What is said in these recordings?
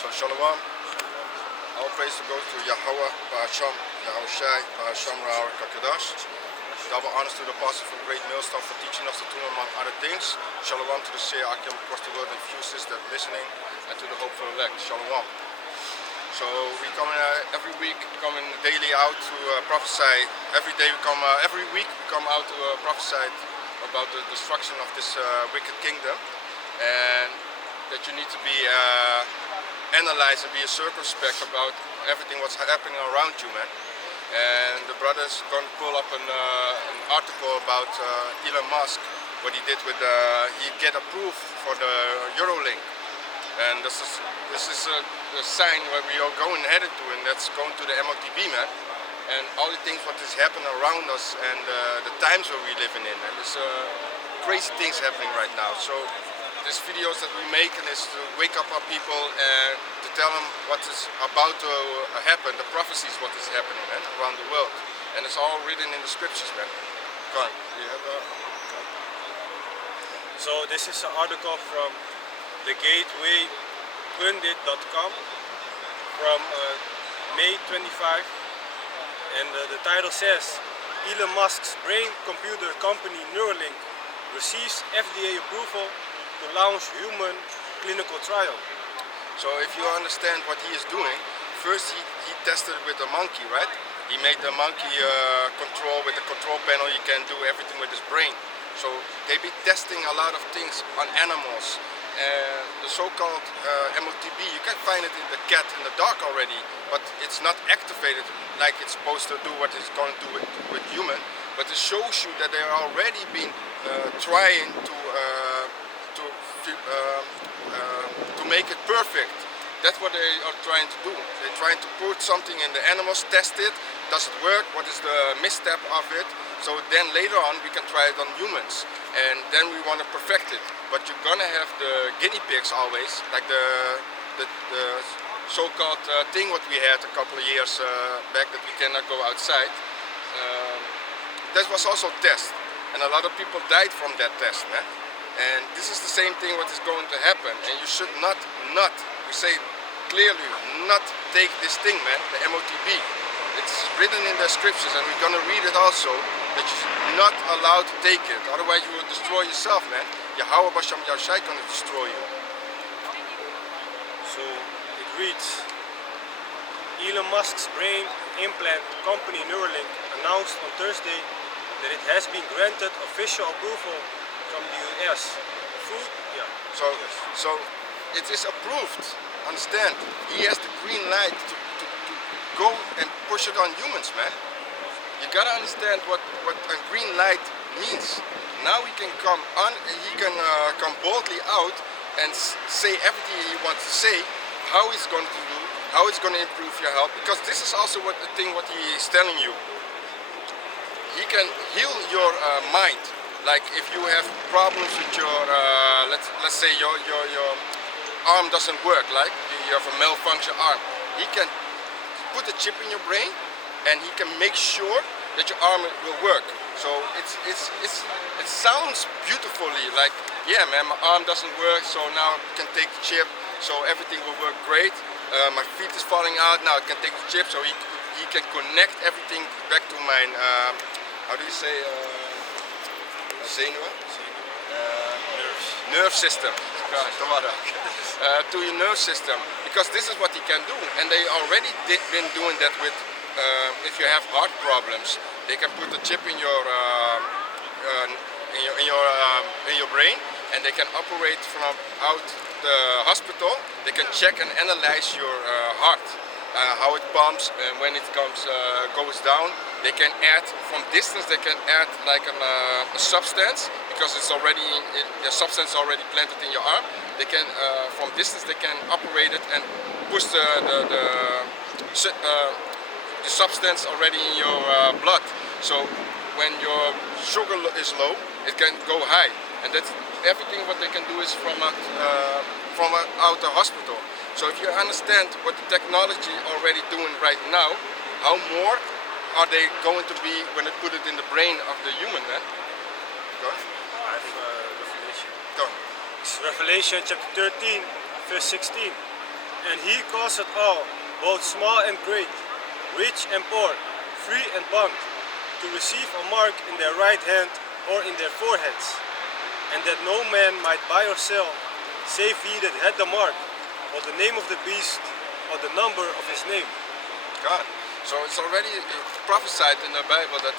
So Shalom, all praise goes to Yahweh, Bahasham, Yahushai, Bahasham Ra'ar Kakadash. Double honors to the apostle for great millstone for teaching us the truth among other things. Shalom to the Shea Akim across the world and few sisters that listening, and to the hopeful elect. Shalom. So we come every week, coming daily out to prophesy. Every day we come, every week we come out to prophesy about the destruction of this wicked kingdom, and that you need to be analyzed and be circumspect about everything what's happening around you, man. And the brother's going to pull up an article about Elon Musk, what he did with he get approved for the Eurolink, and this is a sign where we are going headed to, and that's going to the MOTB, man. And all the things what is happening around us, and the times where we're living in, and there's crazy things happening right now. So these videos that we make is to wake up our people and to tell them what is about to happen, the prophecies, what is happening, man, around the world. And it's all written in the scriptures, man. Go on. You have So this is an article from thegatewaypundit.com from May 25, and the title says, Elon Musk's brain computer company Neuralink receives FDA approval to launch human clinical trial. So if you understand what he is doing, first he tested with a monkey, right? He made the monkey control with the control panel. He can do everything with his brain. So they be testing a lot of things on animals. The so-called MOTB, you can find it in the cat in the dog already, but it's not activated like it's supposed to do what it's going to do with human. But it shows you that they are already been trying to make it perfect. That's what they are trying to do. They're trying to put something in the animals, test it, does it work, what is the misstep of it, so then later on we can try it on humans, and then we want to perfect it. But you're gonna have the guinea pigs always, like the so-called thing what we had a couple of years back, that we cannot go outside. That was also a test, and a lot of people died from that test, man. And this is the same thing what is going to happen, and you should not, we say clearly, not take this thing, man, the MOTB. It's written in the scriptures, and we're going to read it also, that you're not allowed to take it, otherwise you will destroy yourself, man. Yahweh Basham Yahushai is going to destroy you. So it reads, Elon Musk's brain implant company Neuralink announced on Thursday that it has been granted official approval from the US. So it is approved, understand. He has the green light to go and push it on humans, man. You gotta understand what a green light means. Now he can come on, he can come boldly out and say everything he wants to say, how he's going to do, how it's going to improve your health, because this is also what the thing what he is telling you. He can heal your mind. Like if you have problems with your, let's say your arm doesn't work, like you have a malfunction arm, he can put a chip in your brain, and he can make sure that your arm will work. So it sounds beautifully like, yeah, man, my arm doesn't work, so now I can take the chip, so everything will work great. My feet is falling out, now I can take the chip, so he can connect everything back to my, how do you say? Nerve system. To your nerve system, because this is what he can do, and they already been doing that with if you have heart problems, they can put a chip in your brain, and they can operate from out the hospital. They can check and analyze your heart, how it pumps, and when it goes down. They can add from distance. They can add like a substance, because it's already the substance already planted in your arm. They can from distance they can operate it and push the substance already in your blood. So when your sugar is low, it can go high, and that's everything. What they can do is from out the hospital. So if you understand what the technology already doing right now, how more are they going to be when they put it in the brain of the human, man? Go on. I have Revelation. Go on. It's Revelation chapter 13, verse 16. And he causeth all, both small and great, rich and poor, free and bond, to receive a mark in their right hand or in their foreheads, and that no man might buy or sell, save he that had the mark, or the name of the beast, or the number of his name. God. So it's already prophesied in the Bible that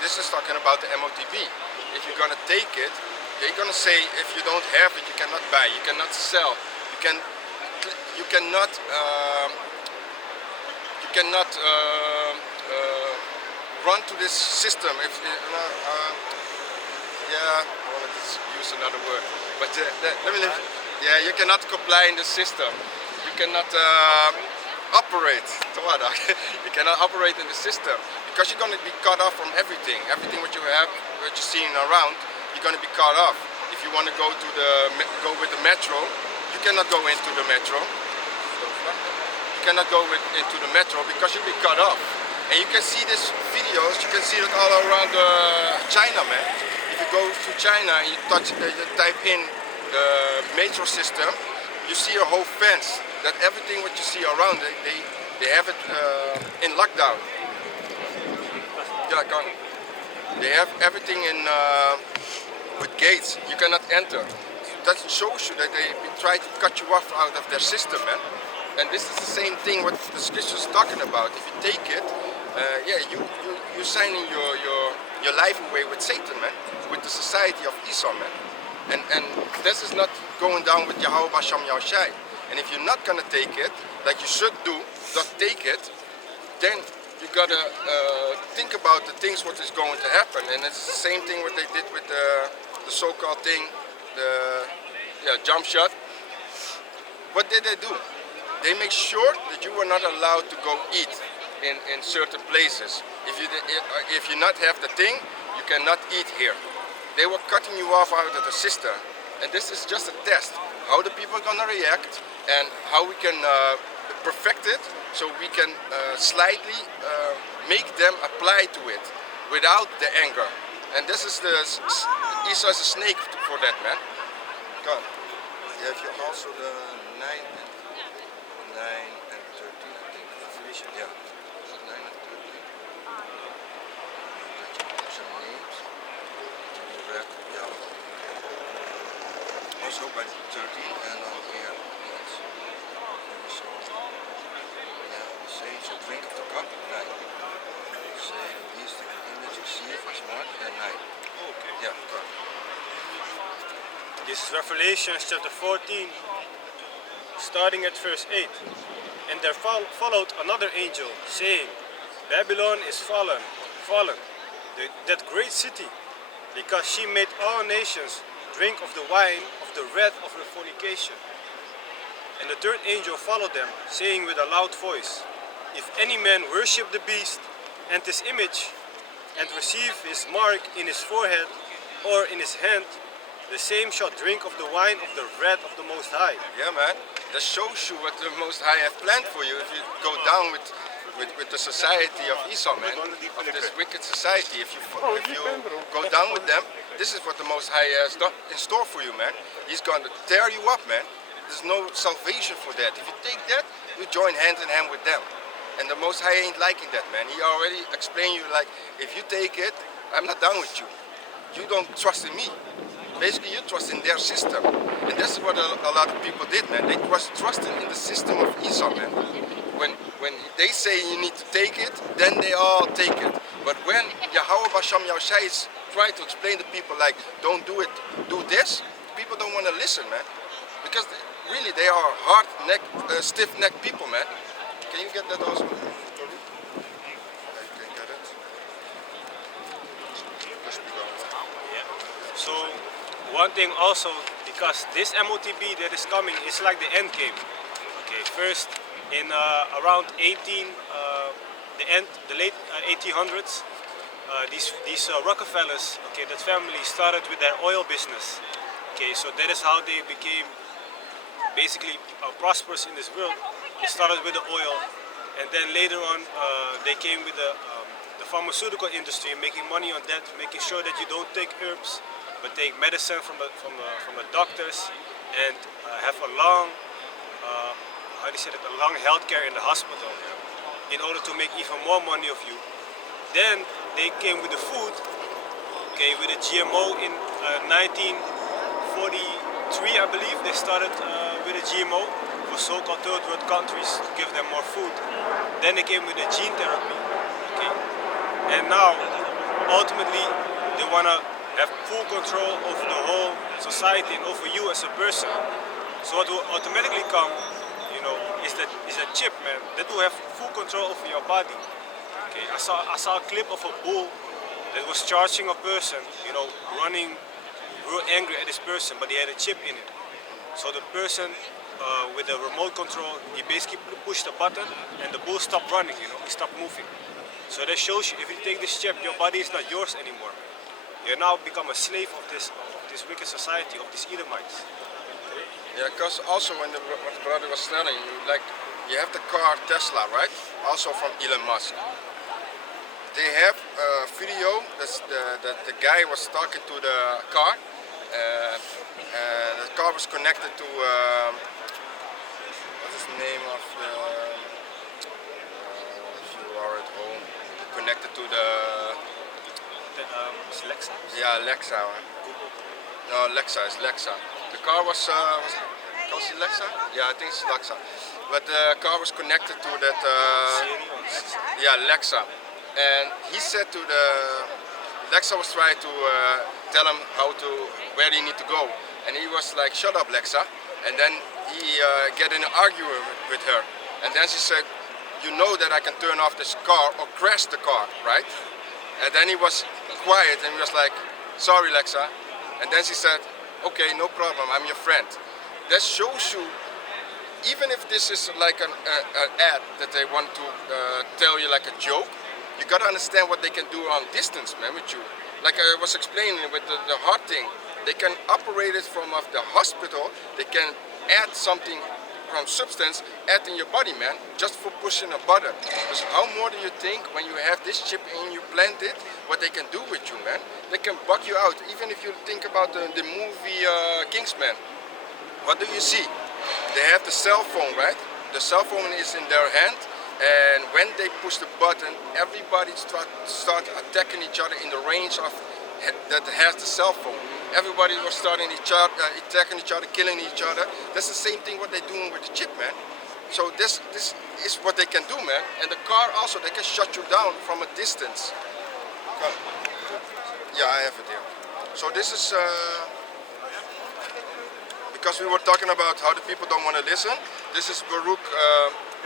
this is talking about the MOTB. If you're gonna take it, they're gonna say if you don't have it, you cannot buy, you cannot sell, you cannot run to this system. If yeah, I want to use another word, but yeah, you cannot comply in the system. You cannot operate. You cannot operate in the system because you're going to be cut off from everything. Everything what you have, what you're seeing around, you're going to be cut off. If you want to go with the metro, you cannot go into the metro. You cannot go into the metro because you'll be cut off. And you can see these videos. You can see it all around China, man. If you go to China and you type in the metro system, you see a whole fence. That everything what you see around, they have it in lockdown. Yeah, kan. They have everything in with gates. You cannot enter. That shows you that they try to cut you off out of their system, man. And this is the same thing what the scripture is talking about. If you take it, yeah, you're signing your life away with Satan, man, with the society of Esau, man. And this is not going down with Yahweh Basham Yahushai. And if you're not gonna take it, like you should do, not take it, then you gotta think about the things what is going to happen. And it's the same thing what they did with the so-called thing, the jump shot. What did they do? They make sure that you were not allowed to go eat in certain places. If you not have the thing, you cannot eat here. They were cutting you off out of the system. And this is just a test. How the people are gonna react and how we can perfect it so we can slightly make them apply to it without the anger. And this is Esau is a snake for that, man. Go on. You have here also the 9 and 13, I think. Revelation, yeah. 9 and 13. Some names to be read, yeah. Also by 13 and on here. So, yeah, say, so drink of the cup, 9. Say, the beast of the image, receive as mark, and 9. Okay. Yeah, correct. This is Revelation chapter 14, starting at verse 8. And there followed another angel, saying, Babylon is fallen, that great city, because she made all nations drink of the wine of the wrath of her fornication. And the third angel followed them, saying with a loud voice, If any man worship the beast and his image, and receive his mark in his forehead or in his hand, the same shall drink of the wine of the wrath of the Most High. Yeah, man. That shows you what the Most High have planned for you. If you go down with the society of Esau, man, of this wicked society, if you go down with them, this is what the Most High has done in store for you, man. He's going to tear you up, man. There's no salvation for that. If you take that, you join hand in hand with them. And the Most High ain't liking that, man. He already explained you, like, if you take it, I'm not down with you. You don't trust in me. Basically, you trust in their system. And this is what a lot of people did, man. They trusted in the system of Esau, man. When they say you need to take it, then they all take it. But when Yahweh Basham Yahushai is trying to explain to people, like, don't do it, do this, people don't want to listen, man. Because really, they are stiff-necked people, man. Can you get that also? I can get it. So, one thing also, because this MOTB that is coming is like the end game. Okay, first in around the late 1800s, these Rockefellers, okay, that family started with their oil business. Okay, so that is how they became basically prosperous in this world. They started with the oil, and then later on they came with the pharmaceutical industry, making money on that, making sure that you don't take herbs, but take medicine from the doctors, and have a long how do you say that, a long healthcare in the hospital, in order to make even more money of you. Then they came with the food, okay, with the GMO in 1943, I believe. They started with the GMO for so-called third world countries to give them more food. Then they came with the gene therapy, okay, and now ultimately they want to have full control over the whole society and over you as a person. So what will automatically come, is that chip, man, that will have full control over your body. Okay, I saw a clip of a bull that was charging a person, running real angry at this person, but he had a chip in it. So the person with the remote control, he basically pushed the button and the bull stopped running, he stopped moving. So that shows you, if you take this chip, your body is not yours anymore. You now become a slave of this wicked society, of these Edomites. Yeah, because also what the brother was telling you, like, you have the car Tesla, right? Also from Elon Musk. They have a video that the guy was talking to the car. The car was connected to what is the name of the? If you are at home, connected to the. Is Lexa? Yeah, Lexa. No, Lexa is Lexa. The car was it Lexa? Yeah, I think it's Lexa. But the car was connected to that. Yeah, Lexa. And he said to the Lexa was trying to tell him where he need to go, and he was like, "Shut up, Lexa." And then he get in an argument with her, and then she said, "You know that I can turn off this car or crash the car, right?" And then he was quiet and he was like, "Sorry, Lexa." And then she said, "Okay, no problem, I'm your friend." That shows you, even if this is like an ad that they want to tell you like a joke, you gotta understand what they can do on distance, man, with you. Like I was explaining with the heart thing, they can operate it from the hospital, they can add something from substance, add in your body, man, just for pushing a button. Because how more do you think when you have this chip in you planted, what they can do with you, man? They can bug you out. Even if you think about the movie Kingsman, what do you see? They have the cell phone, right? The cell phone is in their hand, and when they push the button, everybody start attacking each other in the range of that has the cell phone. Everybody was starting attacking each other, killing each other. That's the same thing what they're doing with the chip, man. So this is what they can do, man. And the car also, they can shut you down from a distance. Yeah, I have it here. So this is because we were talking about how the people don't want to listen. This is Baruch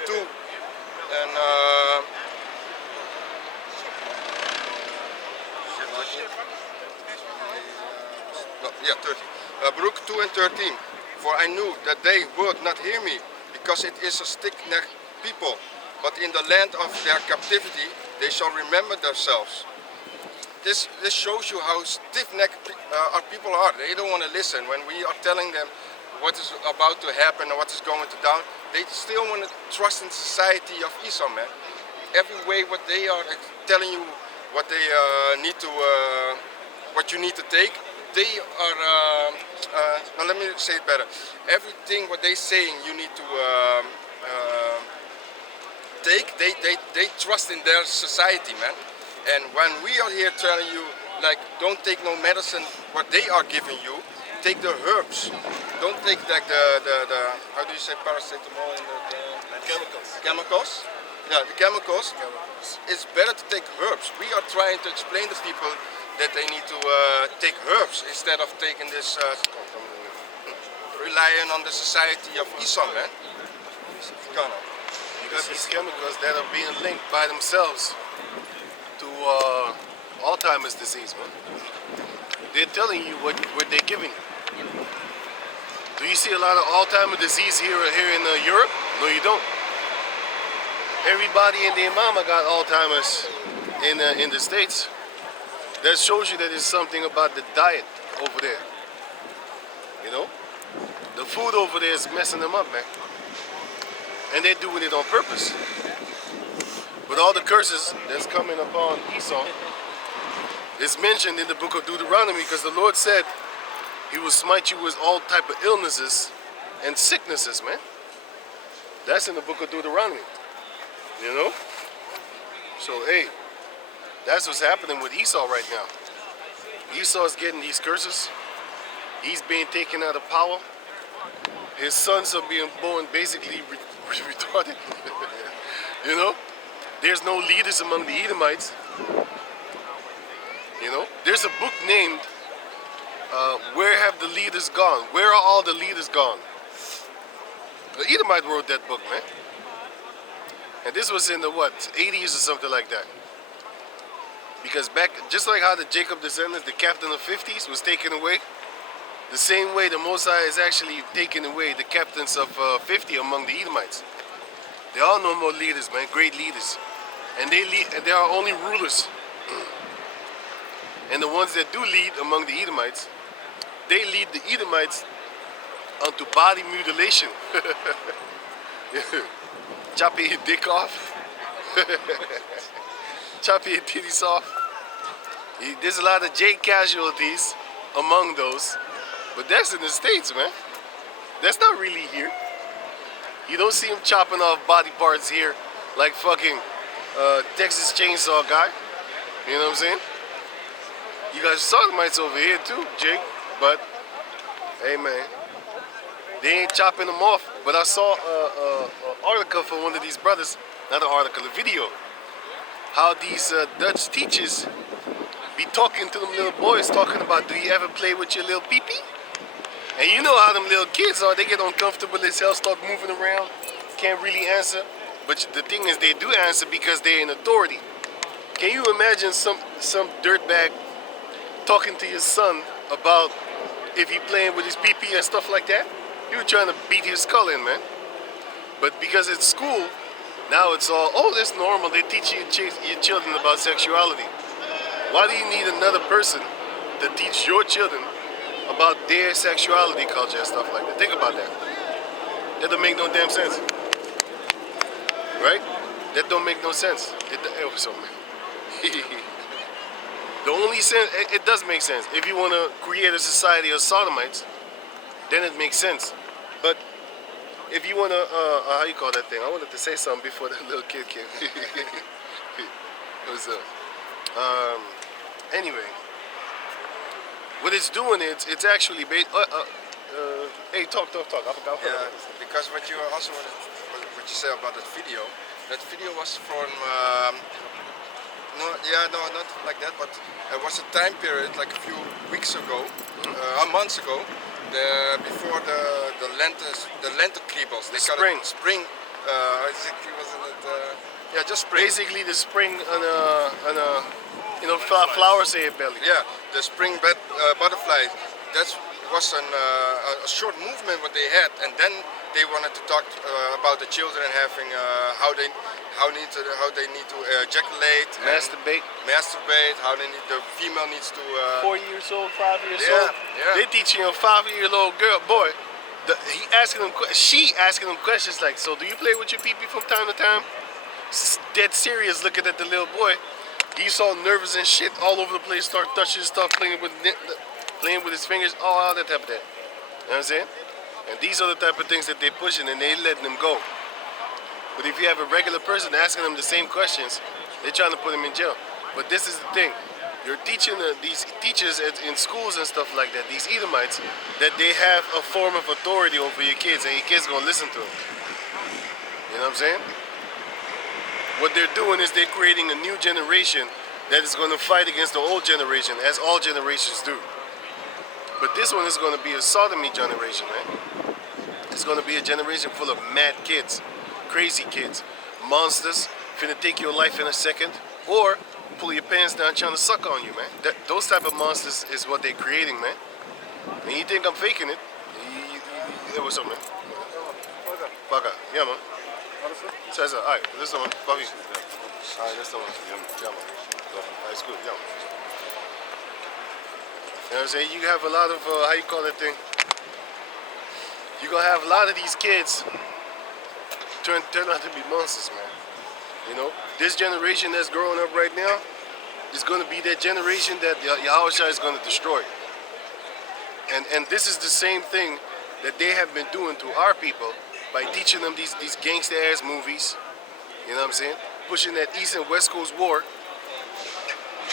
2 and yeah, 13. Baruch 2 and 13. For I knew that they would not hear me, because it is a stiff-necked people. But in the land of their captivity, they shall remember themselves. This shows you how stiff-necked our people are. They don't want to listen. When we are telling them what is about to happen and what is going to down, they still want to trust in the society of Esau, man. Every way what they are telling you what they need to, what you need to take, they are, now let me say it better. Everything what they saying you need to take, they trust in their society, man. And when we are here telling you, like, don't take no medicine, what they are giving you, take the herbs. Don't take like the how do you say paracetamol in the chemicals. Chemicals? Yeah, the chemicals. It's better to take herbs. We are trying to explain to people that they need to take herbs instead of taking this, relying on the society of Esau, man. You got these chemicals that are being linked by themselves to Alzheimer's disease, man. They're telling you what they're giving you. Do you see a lot of Alzheimer's disease here in Europe? No, you don't. Everybody and their mama got Alzheimer's in the States. That shows you that there's something about the diet over there. You know? The food over there is messing them up, man. And they're doing it on purpose. With all the curses that's coming upon Esau, it's mentioned in the book of Deuteronomy, because the Lord said He will smite you with all type of illnesses and sicknesses, man. That's in the book of Deuteronomy. You know? So, hey, that's what's happening with Esau right now. Esau's getting these curses. He's being taken out of power. His sons are being born basically retarded. You know? There's no leaders among the Edomites. You know? There's a book named Where Have the Leaders Gone? Where are all the leaders gone? The Edomite wrote that book, man. And this was in the, what, 80s or something like that. Because back, just like how the Jacob descendants, the captain of 50s was taken away, the same way the Mosai is actually taking away the captains of 50 among the Edomites. There are no more leaders, man, great leaders. And they lead, and there are only rulers. And the ones that do lead among the Edomites, they lead the Edomites onto body mutilation. Chopping your dick off. Chopping your titties off. There's a lot of J casualties among those. But that's in the States, man. That's not really here. You don't see him chopping off body parts here like fucking Texas Chainsaw Guy. You know what I'm saying? You got sodomites over here too, Jake. But, hey man, they ain't chopping them off. But I saw an article from one of these brothers, not an article, a video, how these Dutch teachers be talking to them little boys, talking about, do you ever play with your little pee-pee? And you know how them little kids are, they get uncomfortable as hell, start moving around, can't really answer. But the thing is, they do answer because they're in authority. Can you imagine some dirtbag talking to your son about if he playing with his pee-pee and stuff like that? You were trying to beat his skull in, man. But because it's school, now it's all, oh, that's normal. They teach your children about sexuality. Why do you need another person to teach your children about their sexuality culture and stuff like that? Think about that. That don't make no damn sense. Right? That don't make no sense. It was so, man. The only sense, it does make sense. If you want to create a society of sodomites, then it makes sense. But if you want to, how you call that thing? I wanted to say something before that little kid came. What's up? Anyway, what it's doing is, it's actually based, hey, talk. I forgot. Yeah, because what you also what you say about that video was from not like that, but it was a time period like a few weeks ago, months ago, before the lentekriebels. They call it spring. I think it was in it. Just spring. Basically, the spring on a flowers in your belly. Yeah, the spring butterflies. That was a short movement what they had, and then they wanted to talk about the children having how they need to ejaculate, masturbate, how the female needs to 4 years old, 5 years old. Yeah. They teaching a 5-year-old boy. She asking them questions like, so do you play with your pee-pee from time to time? Dead serious, looking at the little boy. He's all nervous and shit all over the place, start touching stuff, playing with his fingers, all that type of thing. You know what I'm saying? And these are the type of things that they're pushing and they letting them go. But if you have a regular person asking them the same questions, they're trying to put them in jail. But this is the thing. You're teaching these teachers in schools and stuff like that, these Edomites, that they have a form of authority over your kids and your kids are going to listen to them. You know what I'm saying? What they're doing is they're creating a new generation that is going to fight against the old generation, as all generations do. But this one is going to be a sodomy generation, man. It's going to be a generation full of mad kids, crazy kids, monsters, finna take your life in a second, or pull your pants down trying to suck on you, man. Those type of monsters is what they're creating, man. And you think I'm faking it? What's up, man? Baka. Yeah, man. Says alright, this one, Bobby. Alright, this one. Yeah, man. That's good, yeah. You know what I'm saying? You have a lot of, how you call that thing? You're gonna have a lot of these kids turn out to be monsters, man. You know? This generation that's growing up right now is gonna be that generation that Yahushua is gonna destroy. And this is the same thing that they have been doing to our people by teaching them these gangster ass movies. You know what I'm saying? Pushing that East and West Coast war.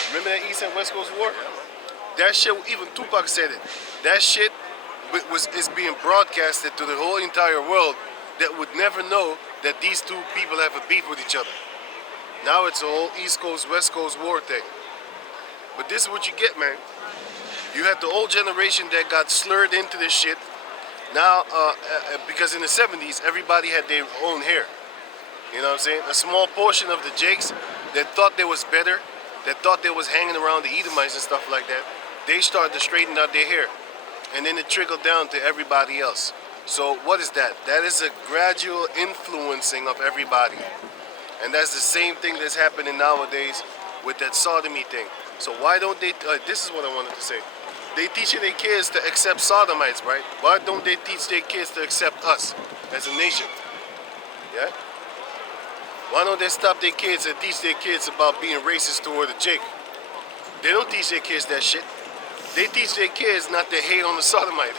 Remember that East and West Coast war? That shit, even Tupac said it. That shit is being broadcasted to the whole entire world that would never know that these two people have a beef with each other. Now it's a whole East Coast, West Coast war thing. But this is what you get, man. You had the old generation that got slurred into this shit. Now, because in the 70s, everybody had their own hair. You know what I'm saying? A small portion of the Jakes that thought they was better, that thought they was hanging around the Edomites and stuff like that, they started to straighten out their hair. And then it trickled down to everybody else. So what is that? That is a gradual influencing of everybody. And that's the same thing that's happening nowadays with that sodomy thing. So why don't they, this is what I wanted to say. They teaching their kids to accept sodomites, right? Why don't they teach their kids to accept us as a nation? Yeah? Why don't they stop their kids and teach their kids about being racist toward the Jake? They don't teach their kids that shit. They teach their kids not to hate on the sodomite.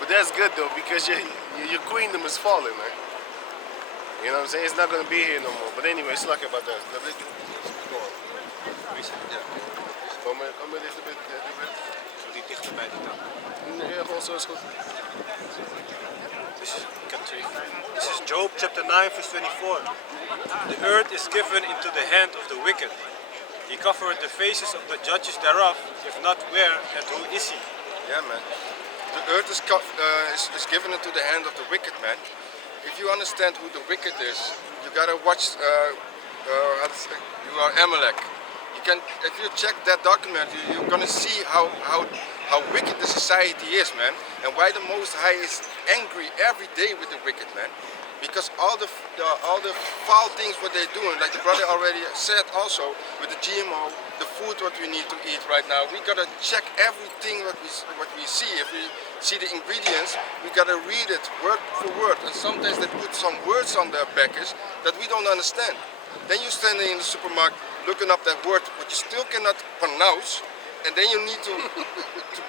But that's good though, because your queendom is falling, man. You know what I'm saying? It's not going to be here no more. But anyway, it's lucky about that. Let's go on. Kom maar dichterbij. Zo die dichterbij die dan. Ja, gewoon zo is goed. This is Job chapter 9 verse 24. The earth is given into the hand of the wicked. He covered the faces of the judges thereof, if not where and who is he? Yeah, man. The earth is given into the hand of the wicked, man. If you understand who the wicked is, you gotta watch. You are Amalek. You can, if you check that document, you're gonna see how wicked the society is, man, and why the Most High is angry every day with the wicked, man. Because all the foul things what they're doing, like the brother already said, also with the GMO, the food what we need to eat right now, we gotta check everything what we see. If we see the ingredients, we gotta read it word for word, and sometimes they put some words on the package that we don't understand. Then you're standing in the supermarket looking up that word what you still cannot pronounce, and then you need to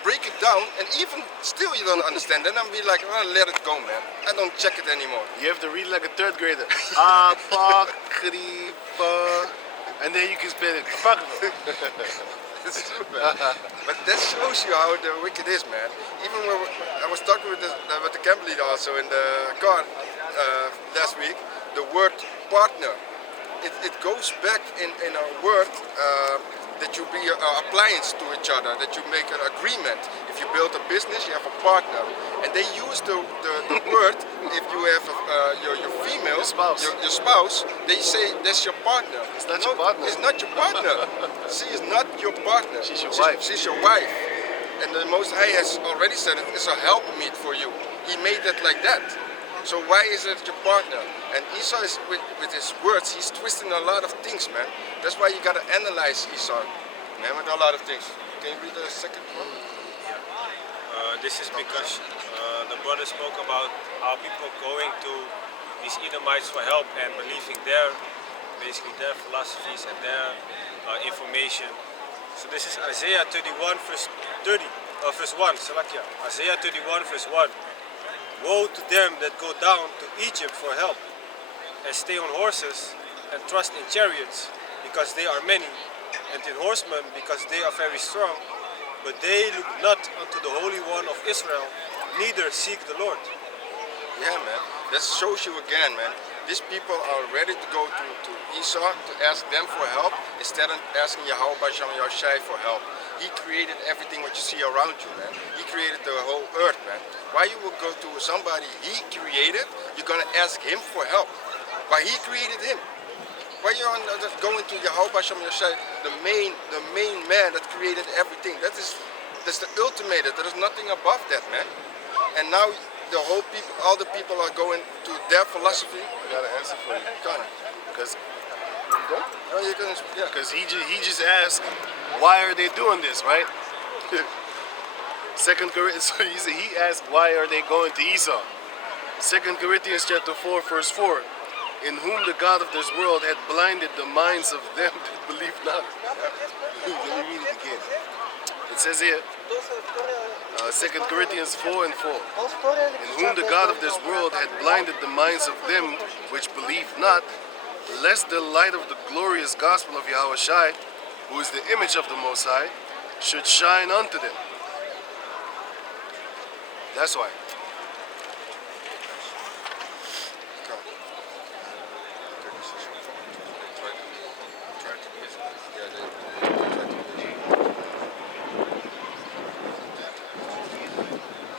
break it down, and even still you don't understand. Then I'm be like, oh, let it go, man. I don't check it anymore. You have to read like a third grader. Apocrypha. And then you can spell it. It's true, man. But that shows you how the wicked is, man. Even when I was talking with the camp leader also in the car last week, the word partner, it goes back in a word that you be an appliance to each other, that you make an agreement. If you build a business, you have a partner. And they use the word, if you have your female, your spouse, they say that's your partner. It's not your partner. It's not your partner. She is not your partner. She's your wife. She's your wife. And the Most High has already said it's a helpmeet for you. He made it like that. So why is it your partner? And Esau is with his words, he's twisting a lot of things, man. That's why you gotta analyze Esau, man, with a lot of things. Can you read the second one? This is because the brother spoke about how people going to these Edomites for help and believing basically their philosophies and their information. So this is Isaiah 31 verse 1, Salakia. Isaiah 31 verse 1. Woe to them that go down to Egypt for help, and stay on horses, and trust in chariots, because they are many, and in horsemen, because they are very strong. But they look not unto the Holy One of Israel, neither seek the Lord. Yeah, man. That shows you again, man. These people are ready to go to Esau to ask them for help, instead of asking Yahweh Basham Yashai for help. He created everything what you see around you, man. He created the whole earth, man. Why you will go to somebody he created, you're gonna ask him for help? Why he created him? Why you're just going to Yahweh Basham Yashai, the main man that created everything? That's the ultimate. There is nothing above that, man. And now the whole people, all the people are going to their philosophy. I got an answer for you. Because he just asked, why are they doing this, right? Second Corinthians, so he asked, why are they going to Esau? 2 Corinthians chapter 4, verse 4. In whom the God of this world had blinded the minds of them that believe not. Let me read it again. It says here, 2 Corinthians 4 and 4. In whom the God of this world had blinded the minds of them which believe not, lest the light of the glorious gospel of Yahweh Shai, who is the image of the Most High, should shine unto them. That's why.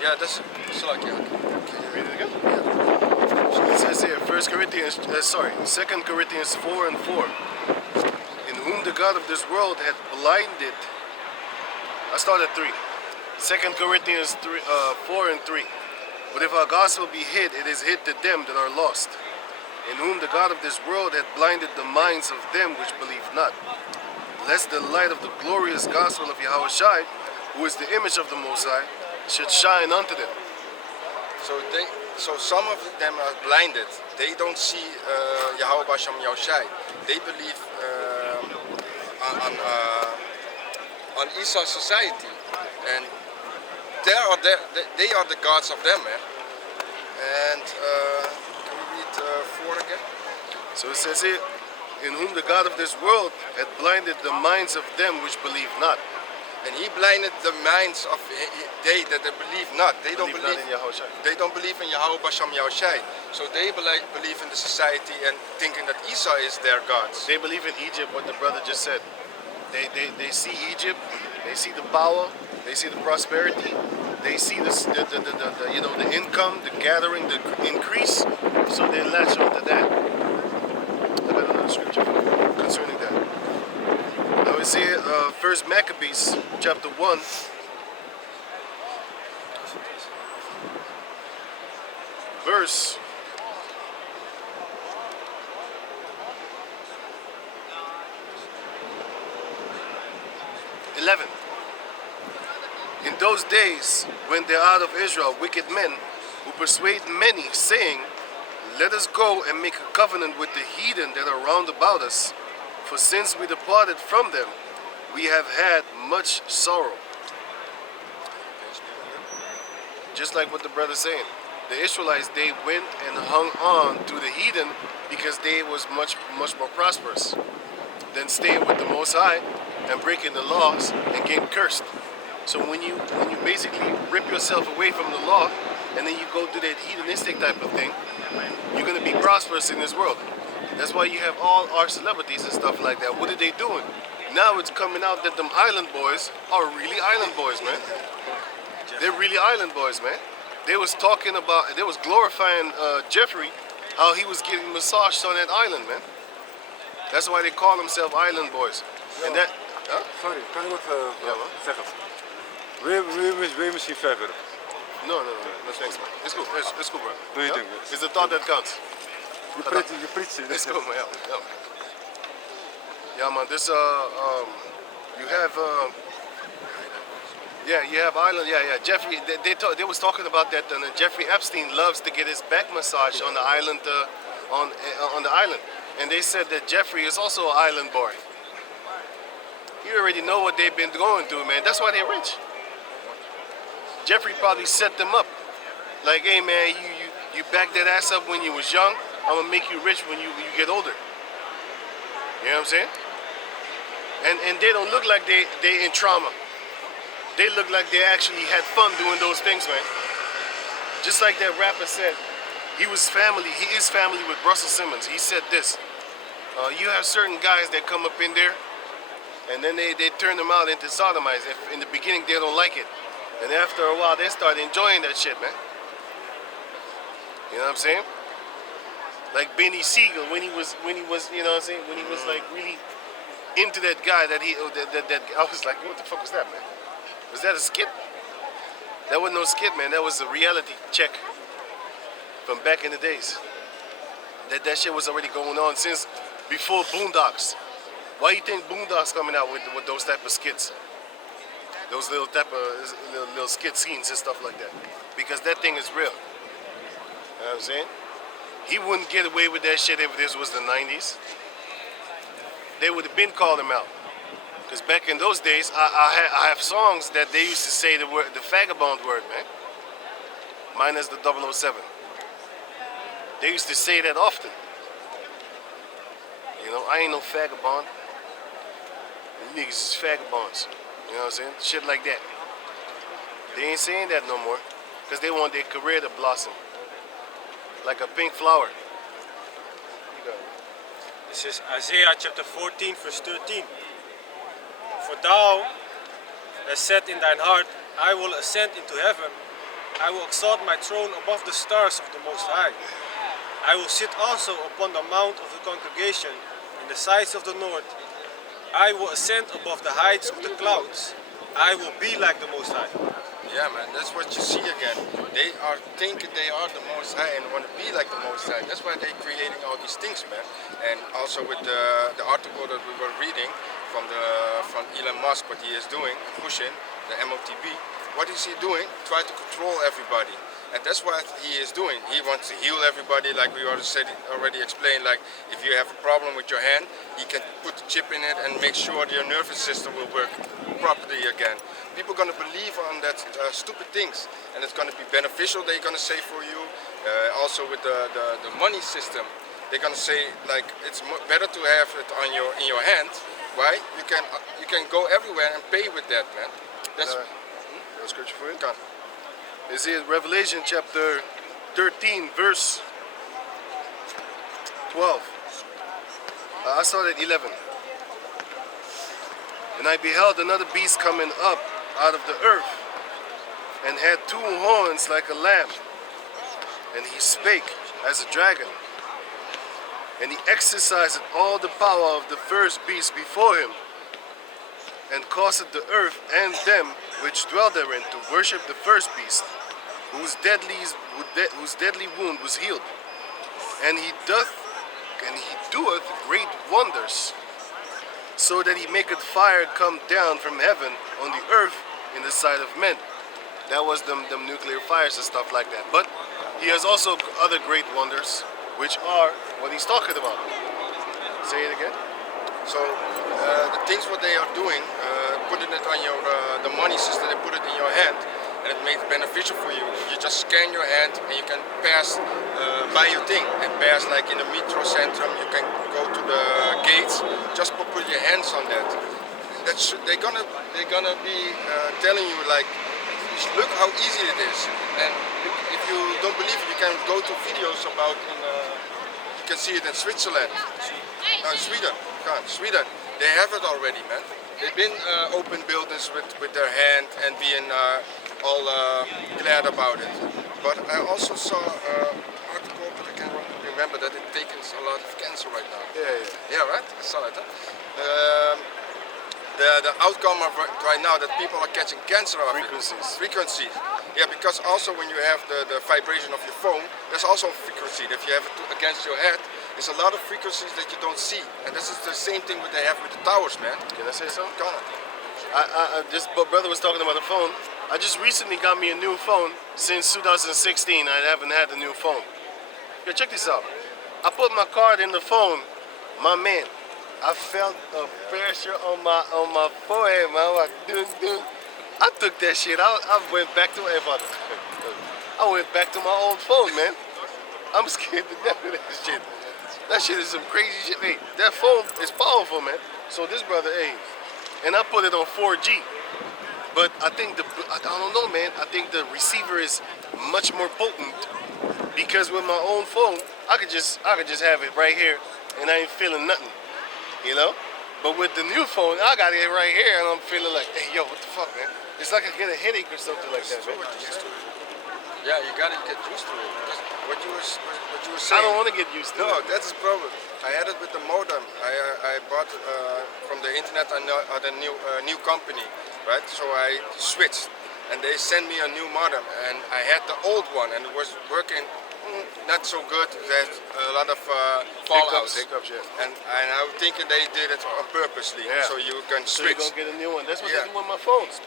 Yeah, that's like, yeah. Can you read it again? It says here, 2 Corinthians 4 and 4. In whom the God of this world had blinded. I started 3. 2 Corinthians 4 and 3. But if our gospel be hid, it is hid to them that are lost, in whom the God of this world had blinded the minds of them which believe not, lest the light of the glorious gospel of Yahweh Shai, who is the image of the Most High, should shine unto them. So some of them are blinded. They don't see Yahweh Basham Yahushai. They believe on Esau's society, and they are the gods of them, man. And can we read 4 again? So it says here, in whom the God of this world had blinded the minds of them which believe not. And he blinded the minds of they that they believe not. They don't believe in Yahweh Shai. They don't believe in Yahweh Basham Yahushai. So they believe in the society and thinking that Esau is their gods. They believe in Egypt, what the brother just said. They see Egypt, they see the power, they see the prosperity, they see the income, the gathering, the increase. So they latch onto that. I got another scripture concerning that. Now we see 1 Maccabees chapter 1. Verse 11. In those days, when there are out of Israel wicked men who persuade many, saying, let us go and make a covenant with the heathen that are round about us, for since we departed from them, we have had much sorrow. Just like what the brother's saying. The Israelites, they went and hung on to the heathen because they was much more prosperous than staying with the Most High and breaking the laws and getting cursed. So when you basically rip yourself away from the law and then you go do that heathenistic type of thing, you're going to be prosperous in this world. That's why you have all our celebrities and stuff like that. What are they doing? Now it's coming out that them island boys are really island boys, man. They're really island boys, man. They was talking about, they was glorifying Jeffrey, how he was getting massaged on that island, man. That's why they call themselves island boys. And that, huh? Sorry, kan ik wat Ja, man. zeggen? Wil je misschien verder? No, that's next, man. It's cool, it's cool, bro. Do you Yeah? think? It's the thought that counts. Je preacht. It's cool, man. Yeah. Yeah, man. This you have you have island. Yeah. Jeffrey, they was talking about that, and Jeffrey Epstein loves to get his back massage on the island, on the island, and they said that Jeffrey is also an island boy. You already know what they've been going through, man. That's why they're rich. Jeffrey probably set them up. Like, hey, man, you back that ass up when you was young. I'm gonna make you rich when you get older. You know what I'm saying? And they don't look like they in trauma. They look like they actually had fun doing those things, man. Just like that rapper said, he is family with Russell Simmons. He said this, you have certain guys that come up in there and then they turn them out into sodomites. In the beginning they don't like it. And after a while they start enjoying that shit, man. You know what I'm saying? Like Benny Siegel when he was, you know what I'm saying? When he was like really into that guy that I was like, what the fuck was that, man? Was that a skit? That wasn't no skit, man. That was a reality check from back in the days. That shit was already going on since before Boondocks. Why you think Boondocks coming out with those type of skits? Those little type of little skit scenes and stuff like that. Because that thing is real. You know what I'm saying? He wouldn't get away with that shit if this was the 90s. They would have been called him out. Because back in those days, I have songs that they used to say the word, the vagabond word, man. Minus the 007. They used to say that often. You know, I ain't no vagabond. You niggas is vagabonds. You know what I'm saying? Shit like that. They ain't saying that no more. Because they want their career to blossom. Like a pink flower. You got it. This is Isaiah chapter 14 verse 13. For thou hast said in thine heart, I will ascend into heaven. I will exalt my throne above the stars of the Most High. I will sit also upon the mount of the congregation in the sides of the north. I will ascend above the heights of the clouds. I will be like the Most High. Yeah, man, that's what you see again. They are thinking they are the Most High and want to be like the Most High. That's why they're creating all these things, man. And also with the article that we were reading from Elon Musk, what he is doing, pushing the MOTB. What is he doing? Try to control everybody. And that's what he is doing. He wants to heal everybody, like we already explained. Like if you have a problem with your hand, he can put a chip in it and make sure your nervous system will work properly again. People are going to believe on that stupid things, and it's going to be beneficial. They're going to say for you. Also with the money system, they're going to say like it's better to have it on in your hand. Why? You can go everywhere and pay with that, man. That's scripture for it. God. Is it Revelation chapter 13 verse 12. I started at 11. And I beheld another beast coming up out of the earth, and had 2 horns like a lamb, and he spake as a dragon, and he exercised all the power of the first beast before him, and caused the earth and them which dwell therein to worship the first beast, whose deadly wound was healed. And he doeth great wonders, so that he maketh fire come down from heaven on the earth in the sight of men. That was them nuclear fires and stuff like that. But he has also other great wonders, which are what he's talking about. Say it again. So the things what they are doing, putting it on your the money system, they put it in your hand, and it makes it beneficial for you. You just scan your hand and you can pass buy your thing and pass like in the metro centrum. You can go to the gates, just put your hands on that. They're gonna be telling you like, look how easy it is. And if you don't believe it, you can go to videos about you can see it in Switzerland, Sweden. They have it already, man. They've been open buildings with their hand and being all glad about it. But I also saw an article, but I can't remember that it takes a lot of cancer right now. Yeah, right? I saw it. Huh? The outcome of right now that people are catching cancer of frequencies. Yeah, because also when you have the vibration of your phone, there's also a frequency. If you have it against your head, there's a lot of frequencies that you don't see. And this is the same thing what they have with the towers, man. Can I say something? Go on. This brother was talking about the phone. I just recently got me a new phone. Since 2016, I haven't had a new phone. Yo, check this out. I put my card in the phone. My man, I felt a pressure on my forehead, man. Like, I took that shit out. I went back to my old phone, man. I'm scared to death of that shit. That shit is some crazy shit. Hey, that phone is powerful, man. So this brother, hey, and I put it on 4G. But I think I don't know, man. I think the receiver is much more potent, because with my own phone, I could just have it right here, and I ain't feeling nothing, you know. But with the new phone, I got it right here, and I'm feeling like, hey, yo, what the fuck, man? It's like I get a headache or something like that, man. Yeah, you gotta get used to it. Because what you were saying. I don't want to get used to it. No, that's the problem. I had it with the modem. I bought from the internet a new company, right? So I switched, and they sent me a new modem, and I had the old one, and it was working not so good. There's a lot of fallouts. Hiccups, yeah. And I was thinking they did it purposely, so you can So you're switch. gonna get a new one. That's what they do with my phones.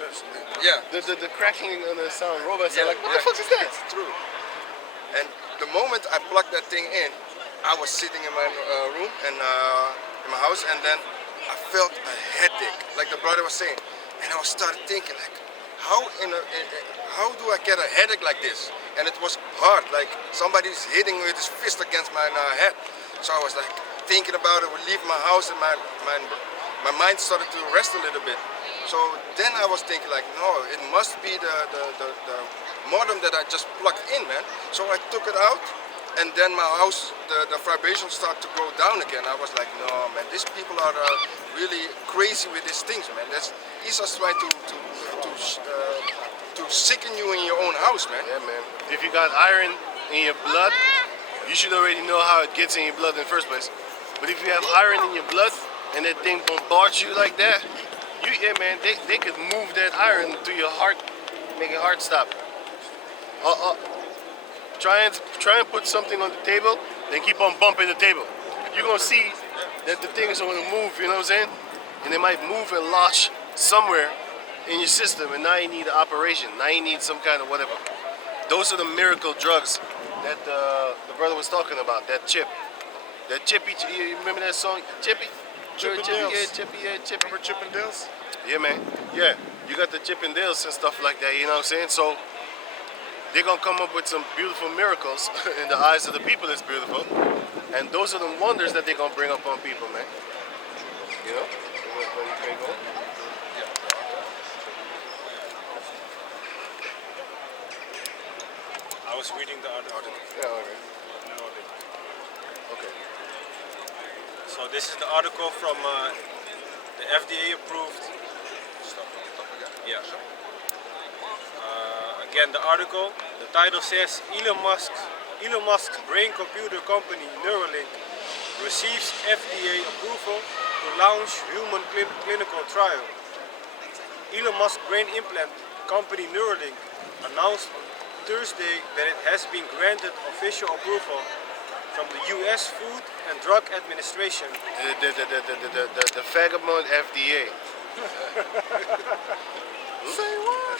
Yeah. The crackling on the sound robots are like, what the fuck is that? It's true. And the moment I plugged that thing in, I was sitting in my room and in my house, and then I felt a headache, like the brother was saying. And I started thinking, like, how do I get a headache like this? And it was hard, like somebody's hitting with his fist against my head. So I was like thinking about it, would leave my house, and my mind started to rest a little bit. So then I was thinking, like, no, it must be the modem that I just plugged in, man. So I took it out, and then my house, the vibration started to go down again. I was like, no, man, these people are really crazy with these things, man. He's just trying to sicken you in your own house, man. Yeah, man. If you got iron in your blood, you should already know how it gets in your blood in the first place. But if you have iron in your blood and that thing bombards you like that, yeah, man, they could move that iron to your heart, make your heart stop. Try and put something on the table, then keep on bumping the table. You're gonna see that the thing is gonna move, you know what I'm saying? And it might move and lodge somewhere in your system, and now you need an operation. Now you need some kind of whatever. Those are the miracle drugs that the brother was talking about. That chip, you remember that song, Chippy? Chippendales. Yeah, Chippy, yeah, Chippy. Remember Chippendales? Yeah, man. Yeah, you got the Chippendales and stuff like that, you know what I'm saying? So they're gonna come up with some beautiful miracles in the eyes of the people. It's beautiful, and those are the wonders that they're gonna bring up on people, man. You know? Where you can go. I was reading the article. Yeah, okay. Okay. So this is the article from the FDA approved. Yeah. Again, the article, the title says Elon Musk's brain-computer company Neuralink receives FDA approval to launch human clinical trial. Elon Musk brain implant company Neuralink announced on Thursday that it has been granted official approval from the U.S. Food and Drug Administration. The vagabond FDA. Say what?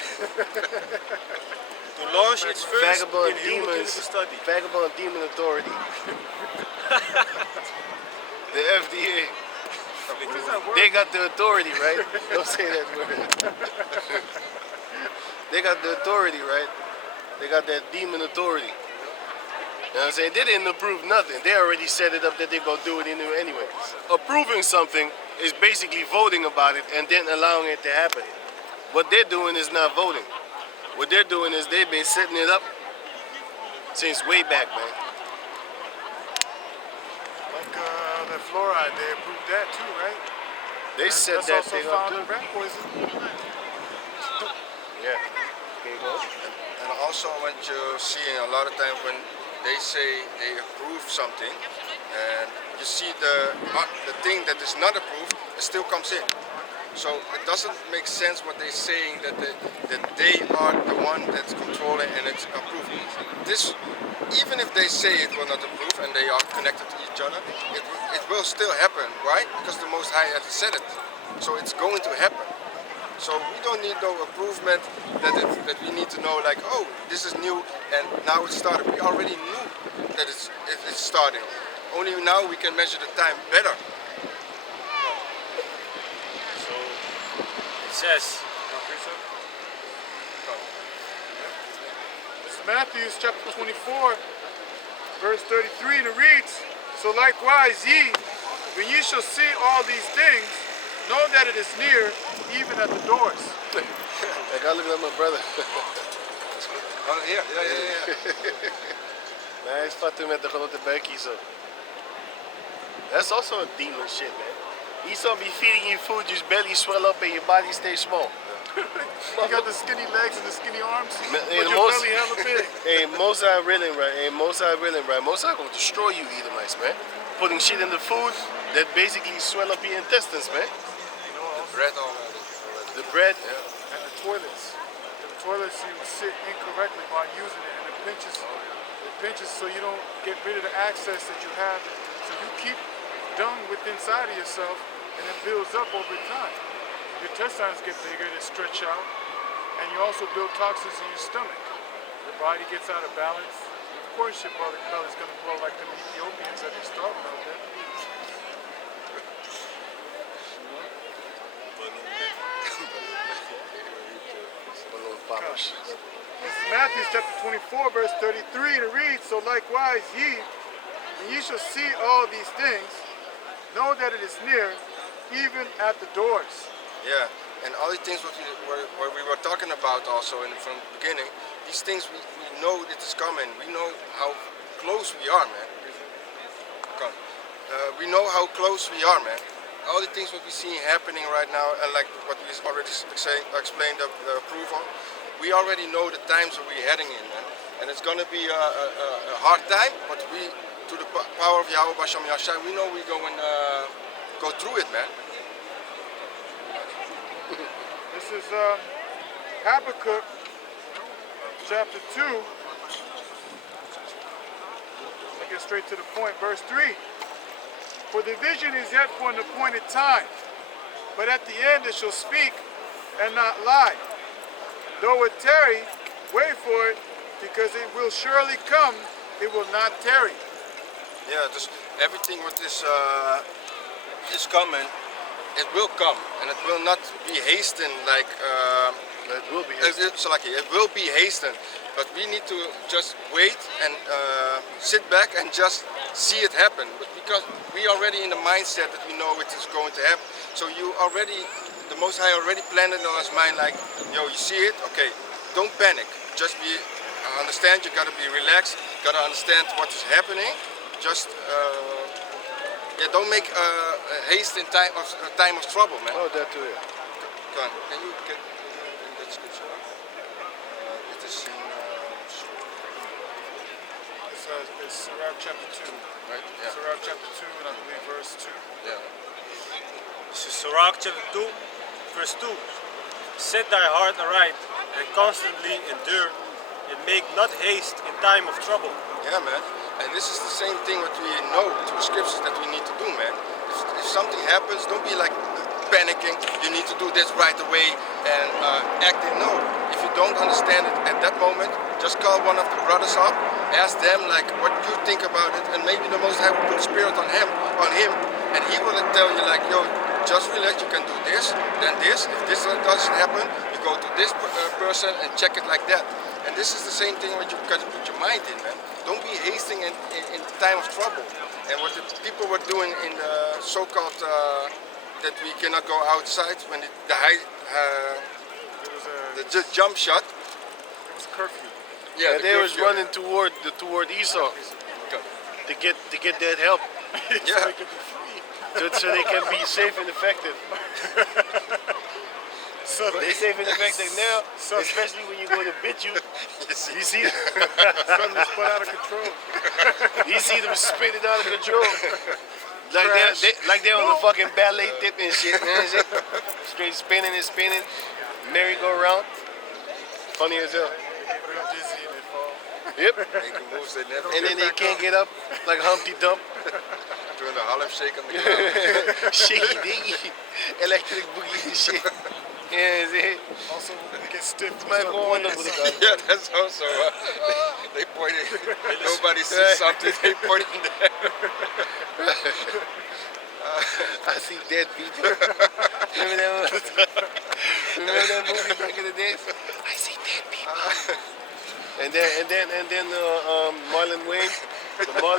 To launch its first Vagabond in-human demons. clinical study. Vagabond demon authority. The FDA. What is that word? They got the authority, right? Don't say that word. They got the authority, right? They got that demon authority. You know what I'm saying? They didn't approve nothing. They already set it up that they're going to do it anyway. Approving something is basically voting about it and then allowing it to happen. What they're doing is not voting. What they're doing is they've been setting it up since way back, man. Like that fluoride, they approved that too, right? They set That's that also thing up found too. in rat poison. Yeah. There you go. And also what you see a lot of times when they say they approve something, and you see the thing that is not approved, it still comes in. So it doesn't make sense what they're saying that they are the one that's controlling and it's approved. This, even if they say it will not approve and they are connected to each other, it will still happen, right? Because the Most High has said it. So it's going to happen. So we don't need no improvement that we need to know, like, oh, this is new and now it started. We already knew that it's starting. Only now we can measure the time better. So it says, This is Matthew chapter 24, verse 33, and it reads, So likewise ye, when ye shall see all these things, know that it is near, even at the doors. I gotta look at my brother. Yeah. Nee, hij is fatu met de grote buik hier zo. That's also a demon shit, man. He's gonna be feeding you food, your belly swell up and your body stays small. You got the skinny legs and the skinny arms, Hey, but the your most- belly hella big. Hey, Mosai willing, right? Hey, Mosai willing, right? Mosai gonna destroy you, Edomites, man. Putting shit in the food that basically swell up your intestines, man. Bread already. The bread, And the toilets. The toilets, you sit incorrectly by using it, and it pinches so you don't get rid of the access that you have. So you keep dung within inside of yourself, and it builds up over time. Your intestines get bigger, they stretch out, and you also build toxins in your stomach. Your body gets out of balance. Of course, your belly's gonna grow like the Ethiopians that they starving out there. Papash. This is Matthew chapter 24, verse 33 to read. So likewise ye, when ye shall see all these things, know that it is near, even at the doors. Yeah, and all the things what we were talking about also from the beginning, these things we know it is coming. We know how close we are, man. Come. We know how close we are, man. All the things what we see happening right now, and like what we already explained the approval, we already know the times that we're heading in, man. And it's gonna be a hard time, but we, to the power of Yahweh Basham Yashai, we know we're going go through it, man. This is Habakkuk chapter 2. I'll get straight to the point, verse 3. For the vision is yet for an appointed time, but at the end it shall speak and not lie. Though it tarry, wait for it, because it will surely come, it will not tarry. Yeah, just everything what is coming, it will come, and it will not be hastened like. It will be hastened. It will be hastened, but we need to just wait and sit back and just see it happen. But because we already in the mindset that we know it is going to happen, so you already, the Most High already planned it in our mind. Like, yo, you see it, okay, don't panic. Just be understand. You gotta be relaxed. Gotta understand what is happening. Just yeah, don't make haste in time of trouble, man. Oh, that too, yeah. Come on, can you get that scripture? It is in It's Sirach chapter 2. right? Yeah. Sirach chapter 2, and I believe verse 2. Yeah. This is Sirach chapter 2, verse 2. Set thy heart aright and constantly endure, and make not haste in time of trouble. Yeah, man. And this is the same thing what we know through the scriptures that we need to do, man. If something happens, don't be like panicking. You need to do this right away and acting. No. If you don't understand it at that moment, just call one of the brothers up, ask them like what you think about it, and maybe the Most High will put spirit on him, and he will tell you like, yo, just relax. You can do this, then this. If this doesn't happen, you go to this person and check it like that. And this is the same thing what you got to put your mind in, man. Don't be hasting in the time of trouble. And what the people were doing in the so-called that we cannot go outside when the jump shot. It was curfew. Yeah, And they was running toward Esau to get that help, Yeah. so they can be safe and effective. They safe and effective now, especially when you go to bit you. You see, Suddenly spun out of control. you see them spinning out of control, like they're on the fucking ballet tip and shit, man. Straight spinning and spinning, merry-go-round. Funny as hell. They get real dizzy and they fall. Yep. Making moves they never And then they can't get up like Humpty Dump. doing the Harlem Shake on the ground. Shaky diggy, electric boogie and shit. Yeah, see? Also, get stiff. My phone with a gun. Yeah, that's also they pointed. Nobody sees something. They pointed there. I see dead people. Remember that movie back in the days? I see dead people. And then Marlon Wayne, Oh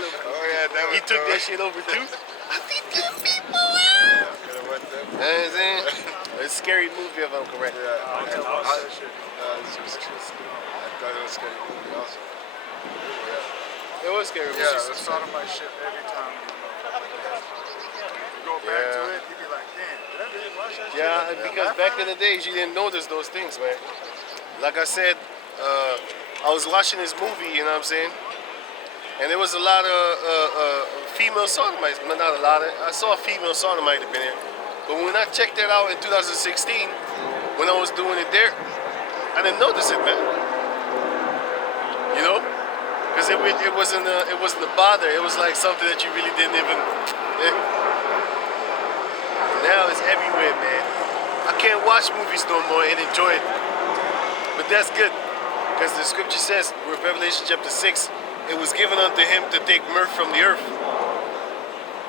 yeah, that he was took that shit over too. I see dead people. You know what I'm saying? It's a scary movie if I'm correct. Yeah, I'll watch that shit. I thought it was scary movie also. It was scary. Yeah, movie. It's sort of my shit every time. You go back to it, you be like, damn, did I really watch that shit? Yeah, because back in the days you didn't notice those things, man. Like I said, I was watching this movie, you know what I'm saying? And there was a lot of female sodomites, but not a lot. I saw a female sodomite up in there. But when I checked that out in 2016, when I was doing it there, I didn't notice it, man. You know? Because it wasn't a bother. It was like something that you really didn't even... Now it's everywhere, man. I can't watch movies no more and enjoy it. But that's good. Because the scripture says, with Revelation chapter 6, it was given unto him to take mirth from the earth.